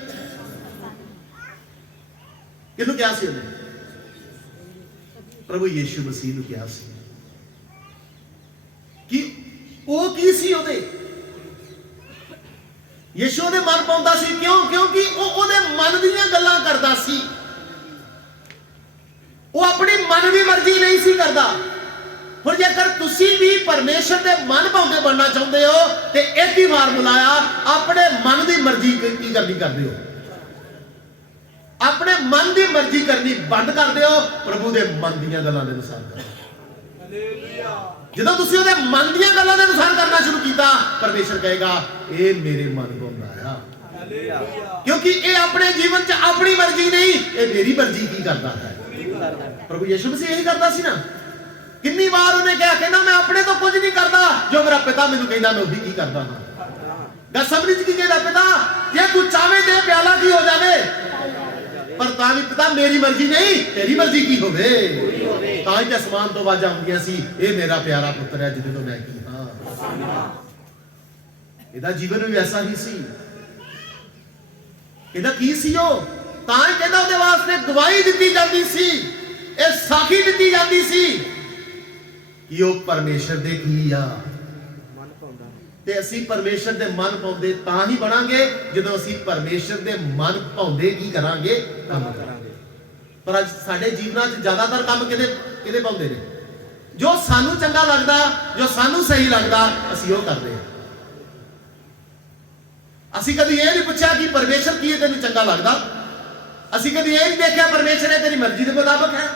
किनू क्या सी उन्हें? प्रभु यीशु मसीह नू क्या सी कि वो की सी उहदे? यीशु दे मन पाउंदा सी। क्यों? क्योंकि वो उहदे मन दीयां गल्लां करदा सी। वो अपनी मन दी मर्जी नहीं सी करदा। ਹੁਣ ਜੇਕਰ ਤੁਸੀਂ ਵੀ ਪਰਮੇਸ਼ਰ ਦੇ ਮਨ ਭਾਉਂਦੇ ਬਣਨਾ ਚਾਹੁੰਦੇ ਹੋ ਤੇ ਇੱਕ ਹੀ ਫਾਰਮੂਲਾ ਆ, ਆਪਣੇ ਮਨ ਦੀ ਮਰਜ਼ੀ ਕੀ ਕਰਨੀ ਕਰਦੇ ਹੋ। ਆਪਣੇ ਮਨ ਦੀ ਮਰਜ਼ੀ ਕਰਨੀ ਬੰਦ ਕਰ ਦਿਓ, ਪ੍ਰਭੂ ਦੇ ਮਨ ਦੀਆਂ ਗੱਲਾਂ ਦੇ ਅਨੁਸਾਰ ਕਰੋ। ਹਾਲੇਲੂਇਆ। ਜਦੋਂ ਤੁਸੀਂ ਉਹਦੇ ਮਨ ਦੀਆਂ ਗੱਲਾਂ ਦੇ ਅਨੁਸਾਰ ਕਰਨਾ ਸ਼ੁਰੂ ਕੀਤਾ, ਪਰਮੇਸ਼ਰ ਕਹੇਗਾ ਇਹ ਮੇਰੇ ਮਨ ਭਾਉਂਦਾ ਆ। ਹਾਲੇਲੂਇਆ। ਕਿਉਂਕਿ ਇਹ ਆਪਣੇ ਜੀਵਨ 'ਚ ਆਪਣੀ ਮਰਜ਼ੀ ਨਹੀਂ, ਇਹ ਮੇਰੀ ਮਰਜ਼ੀ ਕੀ ਕਰਦਾ ਹੈ। ਪ੍ਰਭੂ ਯਿਸੂ ਮਸੀਹ ਇਹੀ ਕਰਦਾ ਸੀ ਨਾ। किन्नी बार उन्हें क्या कहना, मैं अपने तो कुछ नहीं करता, जो मेरा पिता मैनू कहना मैं वही की करता हाँ। गल समझ की कहता, पिता जे तू चाहे ते प्याला की हो जावे, पर तां भी पिता मेरी मर्जी नहीं तेरी मर्जी की होवे। तां ही आसमान तो आवाज़ां आउंदियां सी, ये मेरा प्यारा पुत्र है जिदे तो मैं की हाँ। इहदा जीवन भी ऐसा ही सी। इहदा की सी ओ? तां ही कहंदा उहदे वास्ते गवाही दित्ती जांदी सी, ये साखी दित्ती जांदी सी कि वो परमेश्वर दे की आ। मन पाउंदा ते असीं परमेश्वर दे मन पाउंदे तां ही बनांगे जदों असीं परमेश्वर दे मन पाउंदे की करांगे, काम करांगे। पर अज साडे जीवनां 'च ज्यादातर काम किहदे पाउंदे ने? जो सानू चंगा लगदा, जो सानू सही लगदा, असीं वो करदे हां। असीं कदी ये नहीं पुछया कि परमेश्वर की तैनूं चंगा लगदा। असीं कदी ये नहीं देखिया परमेश्वर ने तेरी मर्जी के मुताबिक है।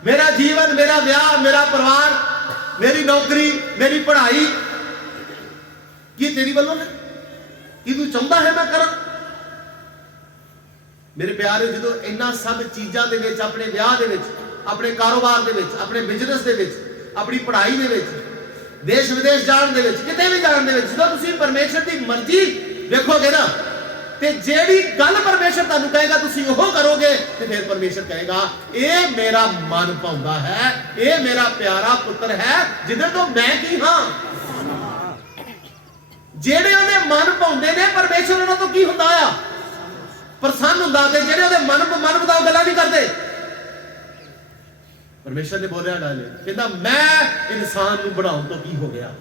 मेरा जीवन, मेरा ब्याह, मेरा परिवार, मेरी नौकरी, मेरी पढ़ाई की तेरी वालों है कि तू चाहता है मैं करा। मेरे प्यारे, जो इन्ना सब चीज़ों के विच, अपने ब्याह दे विच, अपने कारोबार दे विच, अपने बिजनेस दे विच, अपनी पढ़ाई दे विच, देश विदेश जाण दे विच, किते भी जाण दे विच, जो तुसीं परमेश्वर की मर्जी देखोगे ना, ते जेड़ी गल परमेश्वर तुहानू कहेगा तुसीं ओह करोगे, ते फिर परमेश्वर कहेगा ये मेरा मन भाउंदा है, ये मेरा प्यारा पुत्र है जिदे तो मैं की हां। जेड़े उहदे मन भाउंदे ने परमेश्वर उहनां तो की हुंदा आ? प्रसन्न हुंदा। ते जेड़े उहदे मन मुताबिक गल्लां नहीं करदे, परमेश्वर ने बोलिया डाले, कहंदा मैं इंसान नू बढ़ाउण तो की हो गया।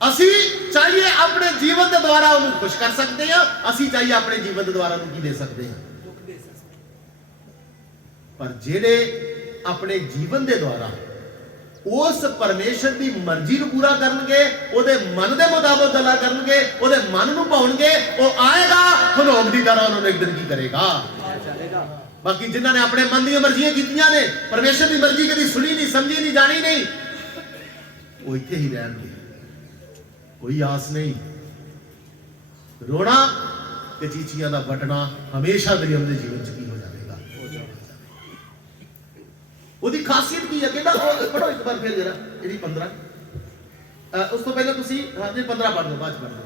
असी चाहिए अपने जीवन के द्वारा उन्हें खुश कर सकते हैं, असी चाहिए अपने जीवन के द्वारा उन्हें दे सकते हैं। पर जेड़े अपने जीवन के द्वारा उस परमेश्वर की मर्जी को पूरा करनगे, उहदे मन के मुताबिक गल्लां करनगे, उहदे मन नूं भाउणगे, वो आएगा हनोक की तरह उन्होंने एक दिन की करेगा। बाकी जिन्हां ने अपने मन दी मर्जियां कीतियां ने, परमेश्वर की मर्जी कभी सुनी नहीं, समझी नहीं, जानी नहीं, वो इत्थे ही रहणगे, कोई आस नहीं। रोना ते चीचियां दा वटना हमेशा मेरे उनके जीवन च की हो जाएगा। ਉਹਦੀ ਖਾਸੀਅਤ ਕੀ ਹੈ? ਕਹਿੰਦਾ ਉਹ ਪੜੋ ਇੱਕ ਵਾਰ ਫਿਰ ਜਰਾ ਜਿਹੜੀ 15 ਉਸ ਤੋਂ ਪਹਿਲਾਂ ਤੁਸੀਂ ਹਾਂ ਜੀ 15 ਪੜ੍ਹ ਲਓ, ਬਾਅਦ ਚ ਪੜ੍ਹ ਲਓ।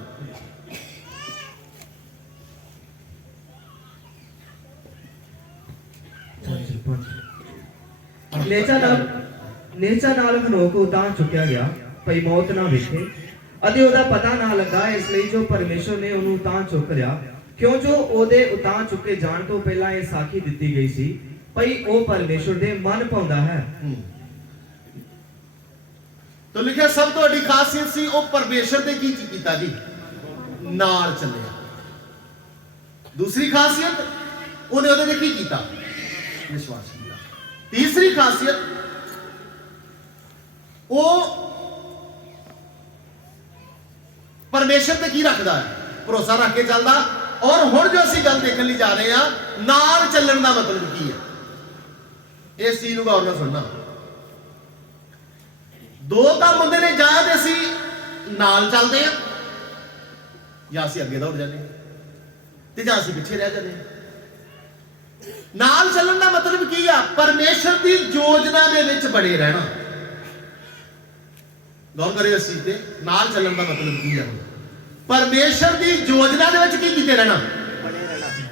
ਨੇਚਾ ਨਾਲ ਹਨੋਕ ਉਤਾਂ ਚੁੱਕਿਆ ਗਿਆ, ਭਈ ਮੌਤ ਨਾ ਵੇਖੇ ਅਤੇ ਉਹਦਾ ਪਤਾ ਨਾ ਲੱਗਾ। ਇਸ ਲਈ ਜੋ ਪਰਮੇਸ਼ਰ ਨੇ ਉਹਨੂੰ ਉਤਾਂ ਚੁੱਕ ਲਿਆ, ਕਿਉਂ ਜੋ ਉਹਦੇ ਉਤਾਂ ਚੁੱਕੇ ਜਾਣ ਤੋਂ ਪਹਿਲਾਂ ਇਹ ਸਾਖੀ ਦਿੱਤੀ ਗਈ ਸੀ, ਭਈ ਉਹ ਪਰਮੇਸ਼ਰ ਦੇ ਮਨ ਪਾਉਂਦਾ ਹੈ। तो लिखा सब तो बड़ी खासियत सी वो परमेश्वर ने की कीता जी, नाल चलिया। दूसरी खासियत उन्हें उहदे की कीता, विश्वास किया। तीसरी खासियत वो परमेश्वर ते की रखदा है, भरोसा रख के चलदा। और हुण जो असीं गल देखण लई जा रहे हां, नाल चलण दा मतलब की है, इस चीज नूं गौर नाल सुनना। दो काम होंदे ने, जां ते असीं नाल चलदे हां जां असीं अगे दौड़ जांदे ते जां असीं पिछे रह जांदे। नाल चलण दा मतलब की आ? परमेश्वर दी योजना दे विच बड़े रहना। गौर करियो इस चीज ते, नाल चलण दा मतलब की आ? परमेश्वर दी योजना दे विच की कीते रहना,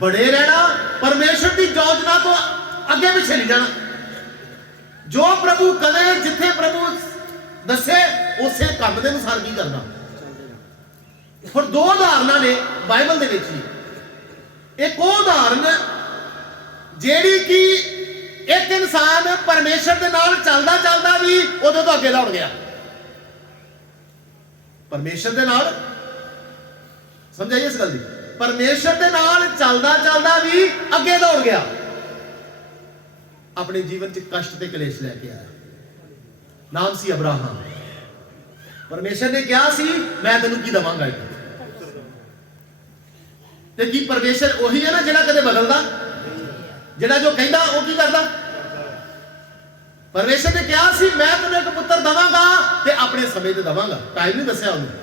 बड़े रहना। परमेश्वर दी योजना तो अगे पिछे नहीं जाना। जो प्रभु कहे, जिथे प्रभु दसे, उसे काम के अनुसार की करना। और दो उदाहरण ने बाइबल दे विच ही। एक उदाहरण जेड़ी कि एक इंसान परमेश्वर दे नाल चलदा चलदा भी उदों तो अगे दौड़ गया। परमेश्वर दे नाल, समझाइए इस गल दी, परमेश्वर दे नाल चलदा चलदा भी अगे दौड़ गया, अपने जीवन च कष्ट ते कलेश लेके आया। नाम सी अब्राहम। परमेश्वर ने कहा सी मैं तेनू की दवांगा। ते की परमेश्वर वही है ना जिहड़ा कदे बदलदा, जिहड़ा जो कहंदा वो की करदा। परमेश्वर ने कहा सी मैं तेनू एक पुत्र दवांगा ते अपने समय ते दवांगा। टाइम नहीं दस्या उन्हें।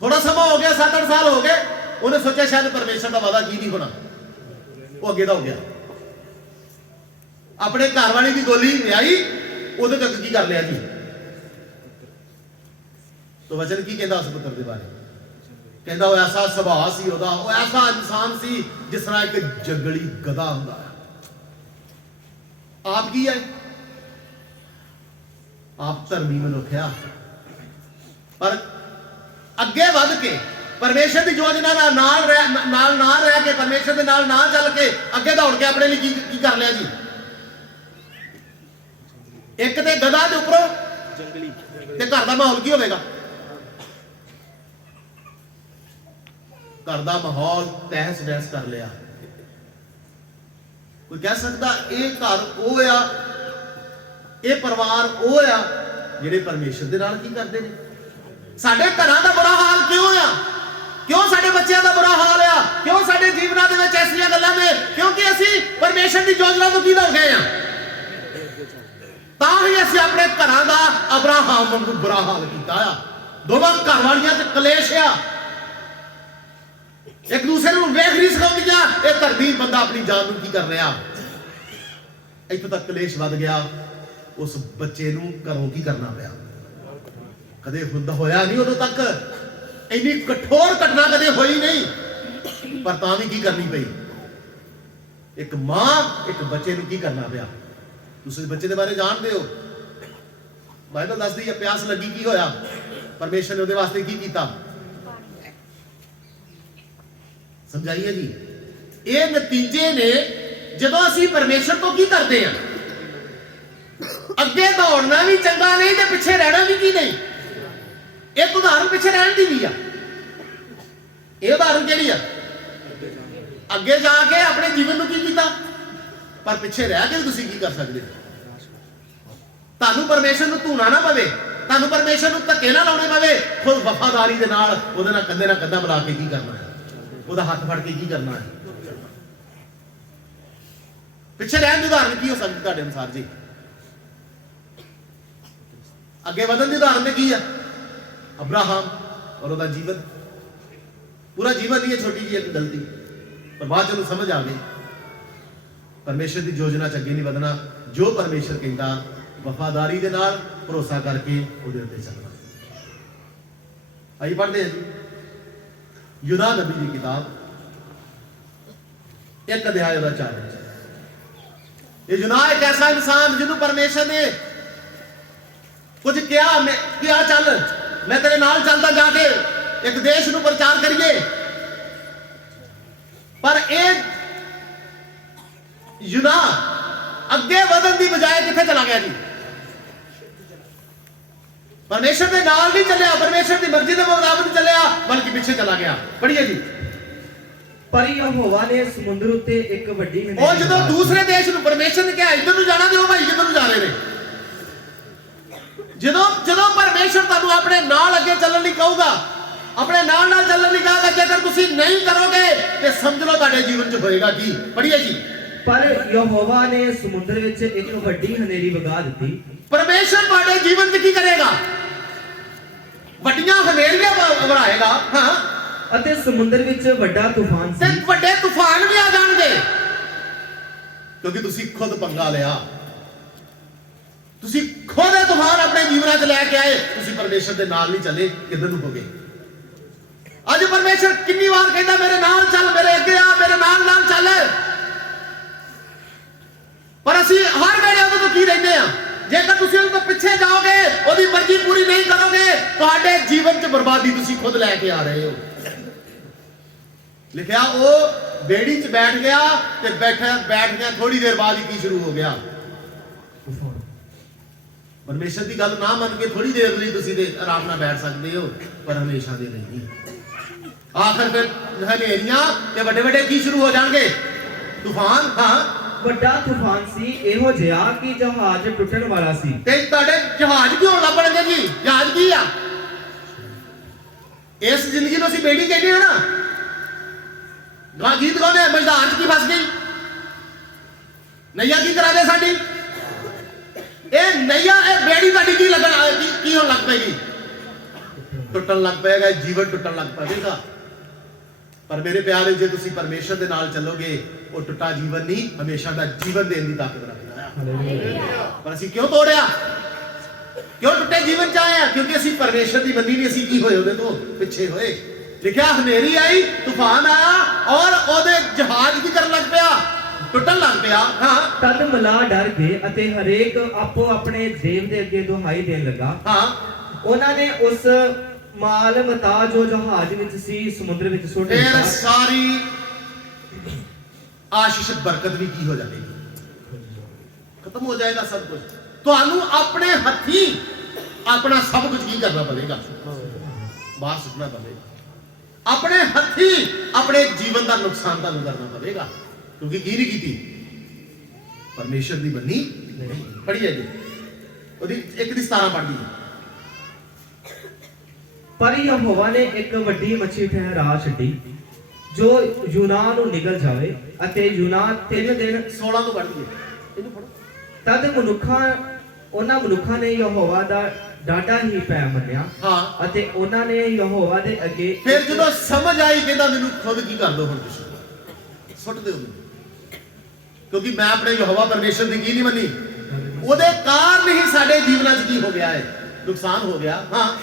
थोड़ा समा हो गया, 7-8 साल हो गए, उन्हें सोचा शायद परमेश्वर का वादा की नहीं होना, वो अगे दौड़ गया। अपने घर वाली की गोली आई, उहदे तक की कर लिया जी। तो वचन की कहता उस पुत्र के बारे? कहता वो ऐसा सुभाव सी ओहदा, वो ऐसा इंसान सी जिस तरह एक जंगली गधा हुंदा है। आप की है? आप धर्मी मनुख है, पर अगे वध के परमेश्वर की योजना नाल ना रह के, परमेश्वर के नाल ना चल के अगे दौड़ के अपने लिए की कर लिया जी। एक ते गधा के उपरों जंगली ते घर का माहौल की होगा? घर का माहौल तहस नहस कर लिया। कोई कह सकता ये घर वो आ, ये परिवार वो आ जिहड़े परमेश्वर दे नाल की करते हैं। साडे घरां दा बुरा हाल क्यों आ? क्यों साडे बच्चों का बुरा हाल आ? क्यों साडे जीवनां दे विच ऐसियां गल्लां ने? क्योंकि असीं परमेश्वर की योजना तो की दौड़ गए हैं। तां ही असीं अपने घरां दा अब्राहम वांगू बुरा हाल कीता आ। दोवां घर वालियां च कलेश आ, एक दूसरे को वेख नहीं सिखाउंदियां। ये धर्मी बंदा अपनी जान नूं की कर रहा, इत्थों तक कलेश वध गया। उस बच्चे नूं घरों की करना पिया। कदे हुंदा होया नहीं उदों तक, इन्नी कठोर घटना कदे होई नहीं, पर तां भी की करनी पई। एक मां एक बच्चे नूं की करना पिया। तुसीं बच्चे दे बारे जानदे हो, बाइबल दसदी है प्यास लगी की होया, परमेश्वर ने उहदे वास्ते की कीता? समझाइए जी। ये नतीजे ने जदों असीं परमेश्वर तो की करते हैं। अगे दौड़ना भी चंगा नहीं ते पिछे रहना भी की नहीं। एक उदाहरण पिछे रहने की भी आ। ये उदाहरण केड़ी आ? अगे जाके अपने जीवन को की कीता, पर पिछे रह के तुसीं की कर सकते हो? ਤੁਹਾਨੂੰ ਪਰਮੇਸ਼ਰ ਨੂੰ ਧੂਣਾ ਨਾ ਪਵੇ, ਤੁਹਾਨੂੰ ਪਰਮੇਸ਼ਰ ਨੂੰ ਧੱਕੇ ਨਾ ਲਾਉਣੇ ਪਵੇ, ਖੁਦ ਵਫਾਦਾਰੀ ਦੇ ਨਾਲ ਉਹਦੇ ਨਾਲ ਕੰਧੇ ਨਾਲ ਕੰਧਾ ਮਿਲਾ ਕੇ ਕੀ ਕਰਨਾ ਹੈ, ਉਹਦਾ ਹੱਥ ਫੜ ਕੇ ਕੀ ਕਰਨਾ ਹੈ। ਪਿੱਛੇ ਰਹਿਣ ਦੀ ਉਦਾਹਰਨ ਕੀ ਹੋ ਸਕਦੀ ਤੁਹਾਡੇ ਅਨੁਸਾਰ ਜੀ? ਅੱਗੇ ਵਧਣ ਦੀ ਉਦਾਹਰਨ ਤੇ ਕੀ ਆ? ਅਬਰਾਹਮ ਔਰ ਉਹਦਾ ਜੀਵਨ, ਪੂਰਾ ਜੀਵਨ ਹੀ ਹੈ ਛੋਟੀ ਜਿਹੀ ਇੱਕ ਗਲਤੀ, ਪਰ ਬਾਅਦ ਚ ਉਹਨੂੰ ਸਮਝ ਆ ਗਈ ਪਰਮੇਸ਼ਰ ਦੀ ਯੋਜਨਾ ਚ ਅੱਗੇ ਨਹੀਂ ਵਧਣਾ, ਜੋ ਪਰਮੇਸ਼ਰ ਕਹਿੰਦਾ ਵਫਾਦਾਰੀ ਦੇ ਨਾਲ ਭਰੋਸਾ ਕਰਕੇ ਉਹਦੇ ਉੱਤੇ ਚੱਲਣਾ। ਆਈ ਪੜ੍ਹਦੇ ਹਾਂ ਜੀ ਯੁਦਾ ਨਬੀ ਦੀ ਕਿਤਾਬ, ਇੱਕ ਅਧਿਆਇ ਉਹਦਾ 4 ਵਿੱਚ। ਇਹ ਯੁਦਾ ਇੱਕ ਐਸਾ ਇਨਸਾਨ ਜਿਹਨੂੰ ਪਰਮੇਸ਼ਰ ਨੇ ਕੁਝ ਕਿਹਾ, ਮੈਂ ਕਿਹਾ ਚੱਲ ਮੈਂ ਤੇਰੇ ਨਾਲ ਚੱਲਦਾ, ਜਾ ਕੇ ਇੱਕ ਦੇਸ਼ ਨੂੰ ਪ੍ਰਚਾਰ ਕਰੀਏ, ਪਰ ਇਹ ਯੁਦਾ ਅੱਗੇ ਵਧਣ ਦੀ ਬਜਾਏ ਕਿੱਥੇ ਚਲਾ ਗਿਆ ਜੀ? ਪਰਮੇਸ਼ਰ ਦੇ ਨਾਲ ਨਹੀਂ ਚੱਲਿਆ, ਪਰਮੇਸ਼ਰ ਦੀ ਮਰਜ਼ੀ ਦੇ ਮੁਤਾਬਿਕ ਚੱਲਿਆ, ਬਲਕਿ ਪਿੱਛੇ ਚਲਾ ਗਿਆ। ਪੜ੍ਹੀਏ ਜੀ। ਪਰ ਯਹੋਵਾ ਨੇ ਸਮੁੰਦਰ ਉੱਤੇ ਇੱਕ ਵੱਡੀ ਉਹ ਜਦੋਂ ਦੂਸਰੇ ਦੇਸ਼ ਨੂੰ ਪਰਮੇਸ਼ਰ ਨੇ ਕਿਹਾ ਇੱਧਰ ਨੂੰ ਜਾਣਾ, ਤੇ ਉਹ ਭਾਈ ਕਿੱਧਰ ਨੂੰ ਜਾ ਰਹੇ ਨੇ? ਜਦੋਂ ਪਰਮੇਸ਼ਰ ਤੁਹਾਨੂੰ ਆਪਣੇ ਨਾਲ ਅੱਗੇ ਚੱਲਣ ਲਈ ਕਹੂਗਾ, ਆਪਣੇ ਨਾਲ ਨਾਲ ਚੱਲਣ ਲਈ ਕਹਾਂਗਾ, ਜੇਕਰ ਤੁਸੀਂ ਨਹੀਂ ਕਰੋਗੇ ਤੇ ਸਮਝ ਲਓ ਤੁਹਾਡੇ ਜੀਵਨ 'ਚ ਹੋਏਗਾ ਕੀ। ਪੜ੍ਹੀਏ ਜੀ। ਪਰ ਯਹੋਵਾ ਨੇ ਸਮੁੰਦਰ ਵਿੱਚ ਇੱਕ ਵੱਡੀ ਹਨੇਰੀ ਵਗਾ ਦਿੱਤੀ। ਪਰਮੇਸ਼ਰ ਤੁਹਾਡੇ ਜੀਵਨ 'ਚ ਕੀ ਕਰੇਗਾ? ਵੱਡੀਆਂ ਹਨੇਰੀਆਂ ਵਰਾਏਗਾ, ਹਾਂ, ਅਤੇ ਸਮੁੰਦਰ ਵਿੱਚ ਵੱਡਾ ਤੂਫਾਨ ਤੇ ਸੀ। ਵੱਡੇ ਤੂਫਾਨ ਵੀ ਆ ਜਾਣਗੇ, ਕਿਉਂਕਿ ਤੁਸੀਂ ਖੁਦ ਪੰਗਾ ਲਿਆ, ਤੁਸੀਂ ਖੁਦ ਇਹ ਤੂਫਾਨ ਆਪਣੇ ਜੀਵਨਾਂ 'ਚ ਲੈ ਕੇ ਆਏ, ਤੁਸੀਂ ਪਰਮੇਸ਼ਰ ਦੇ ਨਾਲ ਨਹੀਂ ਚੱਲੇ, ਕਿੱਧਰ ਨੂੰ ਹੋ ਗਏ? ਅੱਜ ਪਰਮੇਸ਼ਰ ਕਿੰਨੀ ਵਾਰ ਕਹਿੰਦਾ ਮੇਰੇ ਨਾਲ ਚੱਲ, ਮੇਰੇ ਅੱਗੇ ਆ, ਮੇਰੇ ਨਾਲ ਨਾਲ ਚੱਲ, ਪਰ ਅਸੀਂ ਹਰ ਵੇਲੇ ਉਹਦੇ ਤੋਂ ਕੀ ਰਹਿੰਦੇ ਆ? ਜੇਕਰ ਤੁਸੀਂ ਉਹਦੇ ਤੋਂ ਪਿੱਛੇ ਜਾਓਗੇ, ਉਹਦੀ ਮਰਜ਼ੀ ਪੂਰੀ ਨਹੀਂ ਕਰੋਗੇ, ਤੁਹਾਡੇ ਜੀਵਨ 'ਚ ਬਰਬਾਦੀ ਤੁਸੀਂ ਖੁਦ ਲੈ ਕੇ ਆ ਰਹੇ ਹੋ। ਲਿਖਿਆ ਉਹ ਬੇੜੀ 'ਚ ਬੈਠ ਗਿਆ ਤੇ ਬੈਠ ਗਿਆ ਥੋੜੀ ਦੇਰ ਬਾਅਦ ਹੀ ਕੀ ਸ਼ੁਰੂ ਹੋ ਗਿਆ? ਪਰਮੇਸ਼ਰ ਦੀ ਗੱਲ ਨਾ ਮੰਨ ਕੇ ਥੋੜੀ ਦੇਰ ਲਈ ਤੁਸੀਂ ਤੇ ਆਰਾਮ ਨਾਲ ਬੈਠ ਸਕਦੇ ਹੋ, ਪਰ ਹਮੇਸ਼ਾ ਦੇ ਲਈ ਨਹੀਂ। ਆਖਰ ਫਿਰ ਹਨੇਰੀਆਂ ਤੇ ਵੱਡੇ ਵੱਡੇ ਕੀ ਸ਼ੁਰੂ ਹੋ ਜਾਣਗੇ? ਤੂਫਾਨ। ਹਾਂ, ਵੱਡਾ ਤੂਫਾਨ ਸੀ, ਇਹੋ ਜਿਹਾ ਕਿ ਜਹਾਜ਼ ਟੁੱਟਣ ਵਾਲਾ ਸੀ। ਤੇ ਤੁਹਾਡੇ ਜਹਾਜ਼ ਕਿਉਂ ਲੱਭਣਗੇ ਜੀ? ਜਹਾਜ਼ ਕੀ ਆ? ਇਸ ਜ਼ਿੰਦਗੀ ਨੂੰ ਅਸੀਂ ਬੇੜੀ ਕਹਿੰਦੇ ਹਾਂ ਨਾ। ਗੀਤ ਗਾਉਂਦੇ ਮਜ਼ਦਾਰ 'ਚ ਕੀ ਫਸ ਗਈ? ਨਈਆ ਕੀ ਕਰਾ ਦੇ ਸਾਡੀ? ਇਹ ਨਈਆ, ਇਹ ਬੇੜੀ ਤੁਹਾਡੀ ਕੀ ਲੱਗਣ ਕੀ ਹੋਣ ਲੱਗ ਪਏਗੀ? ਟੁੱਟਣ ਲੱਗ ਪਏਗਾ, ਜੀਵਨ ਟੁੱਟਣ ਲੱਗ ਪਵੇਗਾ। ਪਰ ਮੇਰੇ ਪਿਆਰੇ, ਜੇ ਤੁਸੀਂ ਪਰਮੇਸ਼ਰ ਦੇ ਨਾਲ ਚੱਲੋਗੇ, ਉਹ ਟੁੱਟਾ ਜੀਵਨ ਨਹੀਂ, ਹਮੇਸ਼ਾ ਦਾ ਜੀਵਨ ਦੇਣ ਦੀ ਤਾਕਤ ਰੱਖਦਾ ਹੈ। ਪਰ ਅਸੀਂ ਕਿਉਂ ਤੋੜਿਆ? ਕਿਉਂ ਟੁੱਟੇ ਜੀਵਨ 'ਚ ਆਏ ਆ? ਕਿਉਂਕਿ ਅਸੀਂ ਪਰਮੇਸ਼ਰ ਦੀ ਮੰਨੀ ਨਹੀਂ, ਅਸੀਂ ਕੀ ਹੋਏ? ਉਹਦੇ ਤੋਂ ਪਿੱਛੇ ਹੋਏ। ਲਿਖਿਆ ਹਨੇਰੀ ਆਈ, ਤੂਫਾਨ ਆਇਆ, ਔਰ ਉਹਦੇ ਜਹਾਜ਼ ਕੀ ਕਰਨ ਲੱਗ ਪਿਆ? ਟੁੱਟਣ ਲੱਗ ਪਿਆ। ਹਾਂ, ਤਦ ਮਲਾਹ ਡਰ ਗਏ ਅਤੇ ਹਰੇਕ ਆਪੋ ਆਪਣੇ ਦੇਵ ਦੇ ਅੱਗੇ ਦੁਹਾਈ ਦੇਣ ਲੱਗਾ। ਹਾਂ, ਉਹਨਾਂ ਨੇ ਉਸ ਮਾਲ ਮਤਾ ਜੋ ਜਹਾਜ਼ ਵਿੱਚ ਸੀ ਸਮੁੰਦਰ ਵਿੱਚ ਸੁੱਟ ਫਿਰ ਦਿੱਤਾ। ਸਾਰੀ ਆਸ਼ੀਸ਼ ਬਰਕਤ ਵੀ ਕੀ ਹੋ ਜਾਏਗੀ? ਖਤਮ ਹੋ ਜਾਏਗਾ ਸਭ ਕੁਝ। ਤੁਹਾਨੂੰ ਆਪਣੇ ਹੱਥੀ ਆਪਣਾ ਸਭ ਕੁਝ ਕੀ ਕਰਨਾ ਪਵੇਗਾ? ਬਾਹਰ ਸੁੱਟਣਾ ਪਵੇਗਾ। ਆਪਣੇ ਹੱਥੀ ਆਪਣੇ ਜੀਵਨ ਦਾ ਨੁਕਸਾਨ ਤੁਹਾਨੂੰ ਕਰਨਾ ਪਵੇਗਾ, ਕਿਉਂਕਿ ਕੀ ਨਹੀਂ ਕੀਤੀ? ਪਰਮੇਸ਼ਰ ਦੀ ਬੰਨੀ ਨਹੀਂ। ਪੜ੍ਹੀਏ ਜੀ, ਉਹਦੀ 1 ਦੀ 17 ਪੜ੍ਹਦੀ ਹੈ। ਪਰ ਯਹੋਵਾ ਨੇ ਇੱਕ ਵੱਡੀ ਮੱਛੀ ਠਹਿਰਾ ਛੱਡੀ ਜੋ ਯੂਨਾ ਨੂੰ ਨਿਗਲ ਜਾਵੇ, ਅਤੇ ਯੂਨਾ 3 ਦਿਨ 16 ਤੋਂ ਪੜ੍ਹਦੀ ਹੈ, ਇਹਨੂੰ ਪੜ੍ਹੋ। ਤਦ ਉਹਨਾਂ ਮਨੁੱਖਾਂ ਨੇ ਯਹੋਵਾ ਦਾ ਡਾਢਾ ਹੀ ਪੈ ਮੰਨਿਆ। ਹਾਂ, ਅਤੇ ਉਹਨਾਂ ਨੇ ਯਹੋਵਾ ਦੇ ਅੱਗੇ ਫਿਰ ਜਦੋਂ ਸਮਝ ਆਈ, ਕਹਿੰਦਾ ਮੈਨੂੰ ਖੁਦ ਕੀ ਕਰ ਦੋ, ਹੁਣ ਤੁਸੀਂ ਸੁੱਟ ਦਿਓ ਮੈਨੂੰ, ਕਿਉਂਕਿ ਮੈਂ ਆਪਣੇ ਯਹੋਵਾ ਪਰਮੇਸ਼ਰ ਦੀ ਕੀ ਨਹੀਂ ਮੰਨੀ। ਉਹਦੇ ਕਾਰਨ ਹੀ ਸਾਡੇ ਜੀਵਨਾਂ 'ਚ ਕੀ ਹੋ ਗਿਆ ਹੈ? ਨੁਕਸਾਨ ਹੋ ਗਿਆ। ਹਾਂ,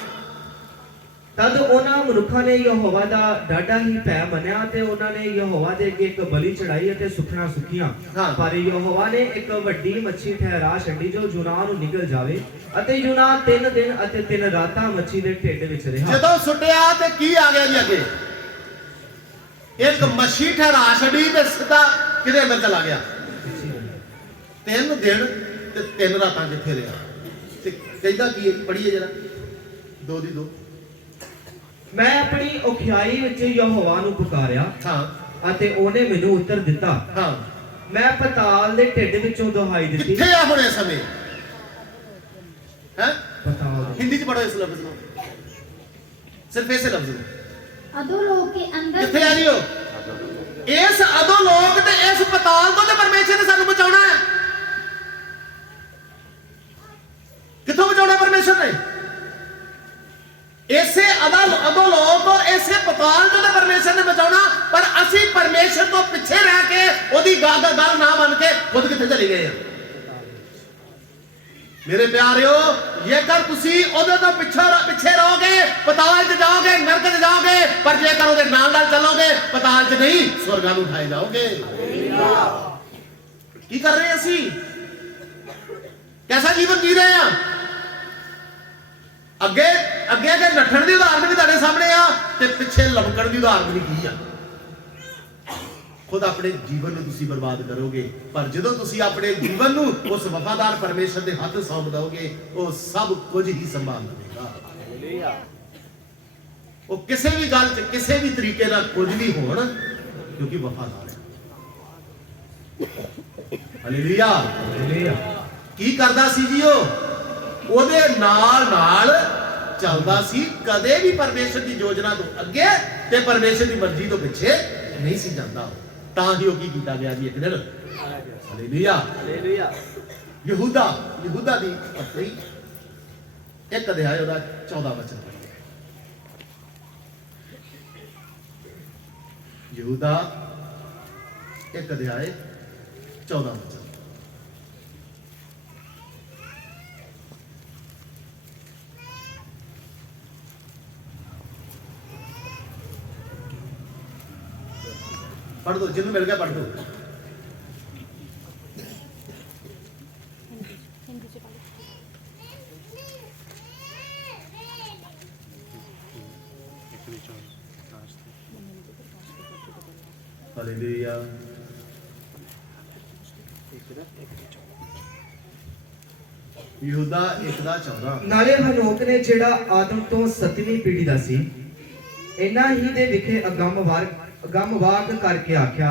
ਤਦ ਉਹਨਾਂ ਮਨੁੱਖਾਂ ਨੇ ਯਹੋਵਾ ਦਾ ਡਾਢਾ ਹੀ ਭੈ ਮੰਨਿਆ ਤੇ ਉਹਨਾਂ ਨੇ ਯਹੋਵਾ ਦੇ ਅੱਗੇ ਇੱਕ ਬਲੀ ਚੜਾਈ ਅਤੇ ਸੁਖਣਾ ਸੁਖੀਆਂ। ਪਰ ਯਹੋਵਾ ਨੇ ਇੱਕ ਵੱਡੀ ਮੱਛੀ ਠਹਿਰਾ ਛੱਡੀ ਜੋ ਯੂਨਾ ਨੂੰ ਨਿਗਲ ਜਾਵੇ, ਅਤੇ ਯੂਨਾ 3 ਦਿਨ ਅਤੇ 3 ਰਾਤਾਂ ਮੱਛੀ ਦੇ ਢਿੱਡ ਵਿੱਚ ਰਿਹਾ। ਜਦੋਂ ਸੁੱਟਿਆ ਤੇ ਕੀ ਆ ਗਿਆ ਜੀ ਅੱਗੇ? ਇੱਕ ਮੱਛੀ ਠਹਿਰਾ ਛੱਡੀ ਤੇ ਸਿੱਧਾ ਕਿਹਦੇ ਅੰਦਰ ਚਲਾ ਗਿਆ? 3 ਦਿਨ ਤੇ 3 ਰਾਤਾਂ ਕਿੱਥੇ ਰਿਹਾ? ਤੇ ਕਹਿੰਦਾ ਕੀ ਹੈ? ਪੜ੍ਹੀਏ ਜਰਾ 2 ਦੀ 2। ਮੈਂ ਆਪਣੀ ਔਖਿਆਈ ਵਿੱਚ ਯਹੋਵਾ ਨੂੰ ਪੁਕਾਰਿਆ, ਹਾਂ, ਅਤੇ ਉਹਨੇ ਮੈਨੂੰ ਉੱਤਰ ਦਿੱਤਾ। ਹਾਂ, ਮੈਂ ਪਤਾਲ ਦੇ ਢਿੱਡ ਵਿੱਚੋਂ ਦੁਹਾਈ ਦਿੱਤੀ। ਕਿੱਥੇ ਆ ਹੁਣ ਇਸ ਸਮੇਂ? है पताल। हिंदी च पढ़ो इस लफ्ज को, सिर्फ इस लफ्ज को। अधोलोक के अंदर किथे आ जियो इस अधोलोक ते इस पताल तो ते परमेश्वर ने सानू बचाउणा है। किथों बचाउणा परमेश्वर ने? ऐसे अधोलोक और ऐसे पताल तो ते परमेश्वर ने बचाउणा, पर असी परमेश्वर तो पिछे रह के ओदी गल ना बन के खुद किथे चले गए हैं। मेरे प्यारियो, जेकर तुसी ओदे तो पिछे रहोगे पताल च जाओगे, नरक च जाओगे, पर जेकर ओदे नाल नाल चलोगे पताल च नहीं स्वर्गां नूं उठाए जाओगे। की कर रहे हैं असी? कैसा जीवन जी रहे हैं? अगे अगे अगे नठण दी उदाहरण भी तुहाडे सामने आ ते पिछे लमकण दी उदाहरण भी की आ। खुद अपने जीवन ਨੂੰ ਤੁਸੀਂ ਬਰਬਾਦ ਕਰੋਗੇ, ਪਰ ਜਦੋਂ ਤੁਸੀਂ ਆਪਣੇ ਜੀਵਨ ਨੂੰ ਉਸ ਵਫਾਦਾਰ ਪਰਮੇਸ਼ਰ ਦੇ ਹੱਥ ਸੌਂਪ ਦੋਗੇ, ਉਹ ਸਭ ਕੁਝ ਹੀ ਸੰਭਾਲ ਲਵੇਗਾ। ਹਾਲੇਲੂਇਆ। ਉਹ ਕਿਸੇ ਵੀ ਗੱਲ 'ਚ ਕਿਸੇ ਵੀ ਤਰੀਕੇ ਨਾਲ ਕੁਝ ਵੀ ਹੋਣ, ਕਿਉਂਕਿ ਵਫਾਦਾਰ ਹੈ। Hallelujah hallelujah. ਕੀ ਕਰਦਾ ਸੀ ਜੀ ਉਹਦੇ ਨਾਲ ਨਾਲ ਚੱਲਦਾ ਸੀ, ਕਦੇ ਵੀ ਪਰਮੇਸ਼ਰ ਦੀ ਯੋਜਨਾ ਤੋਂ ਅੱਗੇ ਤੇ ਪਰਮੇਸ਼ਰ ਦੀ ਮਰਜ਼ੀ ਤੋਂ ਪਿੱਛੇ ਨਹੀਂ ਸੀ ਜਾਂਦਾ। ਤਾਂ ਹੀ ਉਹ ਕੀ ਕੀਤਾ ਗਿਆ ਜੀ ਇੱਕ ਦਿਨ। Hallelujah hallelujah. ਯਹੂਦਾ ਦੀ ਪਤਨੀ ਇੱਕ ਅਧਿਆਇ ਉਹਦਾ 14 ਵਚਨ ਪੜ੍ਹੀਏ। ਯਹੂਦਾ ਇੱਕ ਅਧਿਆਇ 14 ਵਚਨ। पढ़ दो, जिन्हें मिल गया पढ़ दो। हालेलुया। ਯਹੂਦਾ 1:14। ਨਾਲੇ ਹਨੋਕ ਨੇ ਜਿਹੜਾ ਆਦਮ ਤੋਂ 7ਵੀਂ ਪੀੜ੍ਹੀ ਦਾ ਸੀ, ਇਹਨਾਂ ਹੀ ਦੇ ਵਿਖੇ ਅਗੰਮ ਵਾਕ ਕਰਕੇ ਆਖਿਆ,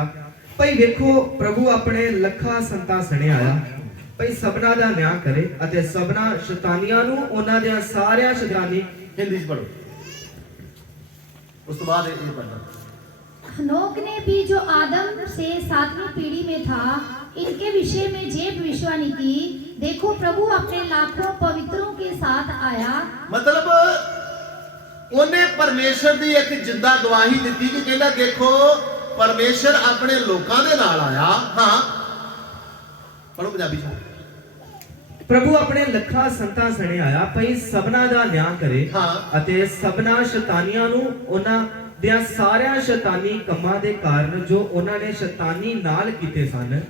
ਭਈ ਵੇਖੋ ਪ੍ਰਭੂ ਆਪਣੇ ਲੱਖਾਂ ਸੰਤਾਂ ਸਣੇ ਆਇਆ, ਭਈ ਸਭਨਾ ਦਾ ਨਿਆਂ ਕਰੇ ਅਤੇ ਸਭਨਾ ਸ਼ੈਤਾਨੀਆਂ ਨੂੰ ਉਹਨਾਂ ਦੇ ਸਾਰਿਆਂ ਸ਼ੈਤਾਨੀ। हिंदी से पढ़ो, उस तो बाद ये पढ़ना। हनोक ने भी जो आदम से 7वीं पीढ़ी में था, इनके विषय में जे भविष्यवाणी की, देखो प्रभु अपने लाखों पवित्रों के साथ आया। मतलब ਉਹਨੇ ਪਰਮੇਸ਼ਰ ਦੀ ਇੱਕ ਜਿੰਦਾ ਗਵਾਹੀ ਦਿੱਤੀ ਕਿ ਕਹਿੰਦਾ ਦੇਖੋ ਪਰਮੇਸ਼ਰ ਆਪਣੇ ਲੋਕਾਂ ਦੇ ਨਾਲ ਆਇਆ। ਹਾਂ ਪੜੋ ਪੰਜਾਬੀ ਚ। ਪ੍ਰਭੂ ਆਪਣੇ ਲੱਖਾਂ ਸੰਤਾਂ ਸਣੇ ਆਇਆ, ਭਈ ਸਭਨਾ ਦਾ ਨਿਆਂ ਕਰੇ ਅਤੇ ਸਭਨਾ ਸ਼ੈਤਾਨੀਆਂ ਨੂੰ ਉਹਨਾਂ ਦੇ ਸਾਰਿਆਂ ਸ਼ੈਤਾਨੀ ਕੰਮਾਂ ਦੇ ਕਾਰਨ ਜੋ ਉਹਨਾਂ ਨੇ ਸ਼ੈਤਾਨੀ ਨਾਲ ਕੀਤੇ ਸਨ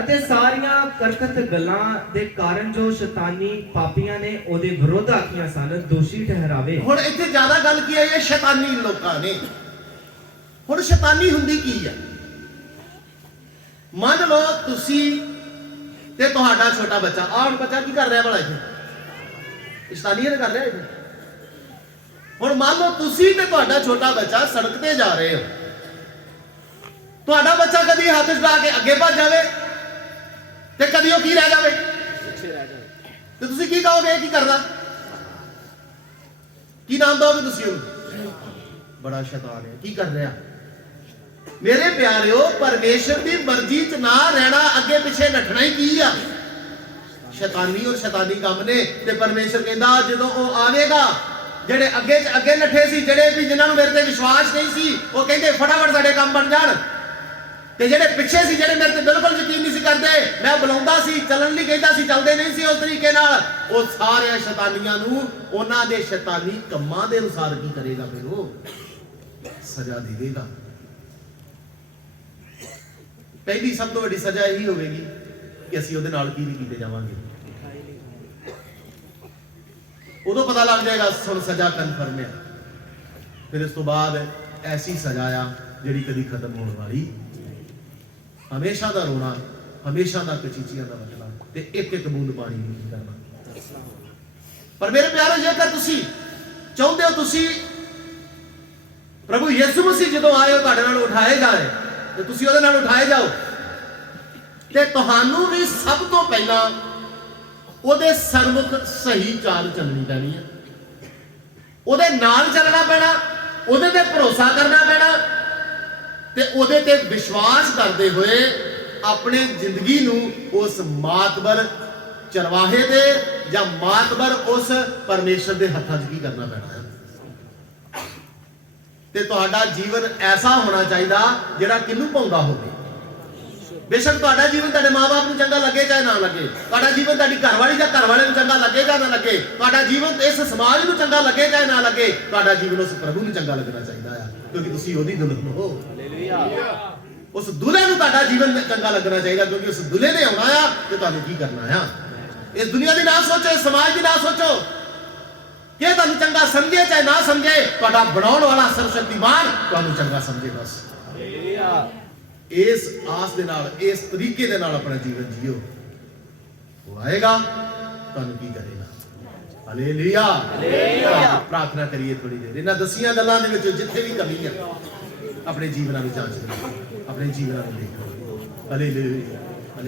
ਅਤੇ ਸਾਰੀਆਂ ਕਰਕਤ ਗੱਲਾਂ ਦੇ ਕਾਰਨ ਜੋ ਸ਼ੈਤਾਨੀ ਪਾਪੀਆਂ ਨੇ ਉਹਦੇ ਵਿਰੁੱਧ ਆਖੀਆਂ ਸਨ, ਦੋਸ਼ੀ ਠਹਿਰਾਵੇ। ਹੁਣ ਇੱਥੇ ਜ਼ਿਆਦਾ ਗੱਲ ਕੀ ਹੈ? ਇਹ ਸ਼ੈਤਾਨੀ ਲੋਕਾਂ ਨੇ। ਹੁਣ ਸ਼ੈਤਾਨੀ ਹੁੰਦੀ ਕੀ ਹੈ? ਮੰਨ ਲਓ ਤੁਸੀਂ ਤੇ ਤੁਹਾਡਾ ਛੋਟਾ ਬੱਚਾ, ਆਹ ਬੱਚਾ ਕੀ ਕਰ ਰਿਹਾ ਭਲਾ ਇੱਥੇ? ਸ਼ੈਤਾਨੀਆਂ ਨੇ ਕਰ ਰਿਹਾ ਇੱਥੇ। ਹੁਣ ਮੰਨ ਲਓ ਤੁਸੀਂ ਤੇ ਤੁਹਾਡਾ ਛੋਟਾ ਬੱਚਾ ਸੜਕ ਤੇ ਜਾ ਰਹੇ ਹੋ, ਤੁਹਾਡਾ ਬੱਚਾ ਕਦੀ ਹੱਥ ਛੁਡਾ ਕੇ ਅੱਗੇ ਭੱਜ ਜਾਵੇ ਤੇ ਕਦੀ ਉਹ ਕੀ ਰਹਿ ਜਾਵੇ, ਪਿੱਛੇ ਰਹਿ ਜਾਵੇ, ਤੇ ਤੁਸੀਂ ਕੀ ਕਹੋਗੇ? ਕੀ ਕਰਦਾ? ਕੀ ਨਾਮ ਦੋਗੇ ਤੁਸੀਂ ਉਹਨੂੰ? ਬੜਾ ਸ਼ੈਤਾਨ ਹੈ। ਕੀ ਕਰ ਰਿਹਾ? ਮੇਰੇ ਪਿਆਰਿਓ, ਪਰਮੇਸ਼ਰ ਦੀ ਮਰਜ਼ੀ 'ਚ ਨਾ ਰਹਿਣਾ, ਅੱਗੇ ਪਿੱਛੇ ਨੱਠਣਾ ਹੀ ਕੀ ਆ? ਸ਼ੈਤਾਨੀ ਔਰ ਸ਼ੈਤਾਨੀ ਕੰਮ ਨੇ। ਤੇ ਪਰਮੇਸ਼ਰ ਕਹਿੰਦਾ ਜਦੋਂ ਉਹ ਆਵੇਗਾ, ਜਿਹੜੇ ਅੱਗੇ ਨੱਠੇ ਸੀ, ਜਿਹੜੇ ਵੀ ਜਿਨ੍ਹਾਂ ਨੂੰ ਮੇਰੇ ਤੇ ਵਿਸ਼ਵਾਸ ਨਹੀਂ ਸੀ, ਉਹ ਕਹਿੰਦੇ ਫਟਾਫਟ ਸਾਡੇ ਕੰਮ ਬਣ ਜਾਣ, ਤੇ ਜਿਹੜੇ ਪਿੱਛੇ ਸੀ, ਜਿਹੜੇ ਮੇਰੇ ਤੇ ਬਿਲਕੁਲ ਯਕੀਨ ਨਹੀਂ ਸੀ ਕਰਦੇ, ਮੈਂ ਬੁਲਾਉਂਦਾ ਸੀ, ਚੱਲਣ ਲਈ ਕਹਿੰਦਾ ਸੀ, ਚੱਲਦੇ ਨਹੀਂ ਸੀ ਉਸ ਤਰੀਕੇ ਨਾਲ, ਉਹ ਸਾਰੇ ਸ਼ੈਤਾਨੀਆਂ ਨੂੰ ਉਹਨਾਂ ਦੇ ਸ਼ੈਤਾਨੀ ਕੰਮਾਂ ਦੇ ਅਨੁਸਾਰ ਕੀ ਕਰੇਗਾ? ਫਿਰ ਉਹ ਸਜ਼ਾ ਦੇਵੇਗਾ। ਪਹਿਲੀ ਸਭ ਤੋਂ ਵੱਡੀ ਸਜ਼ਾ ਇਹੀ ਹੋਵੇਗੀ ਕਿ ਅਸੀਂ ਉਹਦੇ ਨਾਲ ਕੀ ਨਹੀਂ ਕੀਤੇ ਜਾਵਾਂਗੇ। ਉਦੋਂ ਪਤਾ ਲੱਗ ਜਾਏਗਾ ਹੁਣ ਸਜ਼ਾ ਕਨਫਰਮ ਹੈ। ਫਿਰ ਇਸ ਤੋਂ ਬਾਅਦ ਐਸੀ ਸਜ਼ਾ ਆ ਜਿਹੜੀ ਕਦੀ ਖਤਮ ਹੋਣ ਵਾਲੀ, ਹਮੇਸ਼ਾ ਦਾ ਰੋਣਾ, ਹਮੇਸ਼ਾ ਦਾ ਕਚੀਚੀਆਂ ਦਾ ਬਚਣਾ, ਤੇ ਇੱਕ ਇੱਕ ਬੂੰਦ ਪਾਣੀ ਨਹੀਂ ਕਰਨਾ। ਪਰ ਮੇਰੇ ਪਿਆਰੇ, ਜੇਕਰ ਤੁਸੀਂ ਚਾਹੁੰਦੇ ਹੋ ਤੁਸੀਂ ਪ੍ਰਭੂ ਯਿਸੂ ਮਸੀਹ ਜਦੋਂ ਆਏ ਤੁਹਾਡੇ ਨਾਲ ਉਠਾਏ ਜਾਏ ਤੇ ਤੁਸੀਂ ਉਹਦੇ ਨਾਲ ਉਠਾਏ ਜਾਓ, ਤੇ ਤੁਹਾਨੂੰ ਵੀ ਸਭ ਤੋਂ ਪਹਿਲਾਂ ਉਹਦੇ ਸਰਮੁਖ ਸਹੀ ਚਾਲ ਚੱਲਣੀ ਪੈਣੀ ਹੈ, ਉਹਦੇ ਨਾਲ ਚੱਲਣਾ ਪੈਣਾ, ਉਹਦੇ ਤੇ ਭਰੋਸਾ ਕਰਨਾ ਪੈਣਾ ਤੇ ਉਹਦੇ ਤੇ ਵਿਸ਼ਵਾਸ ਕਰਦੇ ਹੋਏ ਆਪਣੀ ਜ਼ਿੰਦਗੀ ਨੂੰ ਉਸ ਮਾਤਬਰ ਚਰਵਾਹੇ ਦੇ ਜਾਂ ਮਾਤਬਰ ਉਸ ਪਰਮੇਸ਼ਰ ਦੇ ਹੱਥਾਂ 'ਚ ਕੀ ਕਰਨਾ ਪੈਣਾ ਹੈ। ਤੇ ਤੁਹਾਡਾ ਜੀਵਨ ਐਸਾ ਹੋਣਾ ਚਾਹੀਦਾ ਜਿਹੜਾ ਕਿਹਨੂੰ ਪਾਉਂਦਾ ਹੋਵੇ। ਬੇਸ਼ੱਕ ਤੁਹਾਡਾ ਜੀਵਨ ਤੁਹਾਡੇ ਮਾਂ-ਬਾਪ ਨੂੰ ਚੰਗਾ ਲੱਗੇ ਚਾਹੇ ਨਾ ਲੱਗੇ, ਤੁਹਾਡਾ ਜੀਵਨ ਤੁਹਾਡੀ ਘਰਵਾਲੀ ਜਾਂ ਘਰਵਾਲੇ ਨੂੰ ਚੰਗਾ ਲੱਗੇ ਜਾਂ ਨਾ ਲੱਗੇ, ਤੁਹਾਡਾ ਜੀਵਨ ਇਸ ਸਮਾਜ ਨੂੰ ਚੰਗਾ ਲੱਗੇ ਚਾਹੇ ਨਾ ਲੱਗੇ, ਤੁਹਾਡਾ ਜੀਵਨ ਉਸ ਪ੍ਰਭੂ ਨੂੰ ਚੰਗਾ ਲੱਗਣਾ ਚਾਹੀਦਾ ਆ, ਕਿਉਂਕਿ ਤੁਸੀਂ ਉਹਦੀ ਦੁਲਹਨ ਹੋ। ਹਾਲੇਲੂਇਆ। ਉਸ ਦੁਲਹੇ ਨੂੰ ਤੁਹਾਡਾ ਜੀਵਨ ਚੰਗਾ ਲੱਗਣਾ ਚਾਹੀਦਾ, ਕਿਉਂਕਿ ਉਸ ਦੁਲਹੇ ਨੇ ਆਉਣਾ ਆ ਤੇ ਤੁਹਾਨੂੰ ਕੀ ਕਰਨਾ ਆ। ਇਸ ਦੁਨੀਆ ਦੀ ਨਾ ਸੋਚੋ, ਇਸ ਸਮਾਜ ਦੀ ਨਾ ਸੋਚੋ ਕਿ ਤੁਹਾਨੂੰ ਚੰਗਾ ਸਮਝੇ ਚਾਹੇ ਨਾ ਸਮਝੇ, ਤੁਹਾਡਾ ਬਣਾਉਣ ਵਾਲਾ ਸਰਵਸ਼ਕਤੀਮਾਨ ਤੁਹਾਨੂੰ ਚੰਗਾ ਸਮਝੇ। ਬਸ ਇਸ ਆਸ ਦੇ ਨਾਲ, ਇਸ ਤਰੀਕੇ ਦੇ ਨਾਲ ਆਪਣਾ ਜੀਵਨ ਜੀਓ, ਉਹ ਆਏਗਾ ਤੁਹਾਨੂੰ ਕੀ ਕਰੇਗਾ। ਹਾਲੇਲੂਇਆ। ਪ੍ਰਾਰਥਨਾ ਕਰੀਏ ਥੋੜੀ ਦੇਰ। ਇਹਨਾਂ ਦਸੀਆਂ ਗੱਲਾਂ ਦੇ ਵਿੱਚ ਜਿੱਥੇ ਵੀ ਕਮੀ ਹੈ ਆਪਣੇ ਜੀਵਨਾਂ ਨੂੰ ਜਾਂਚ ਕਰੋ, ਆਪਣੇ ਜੀਵਨਾਂ ਨੂੰ ਦੇਖੋ। ਹਾਲੇਲੂਇਆ।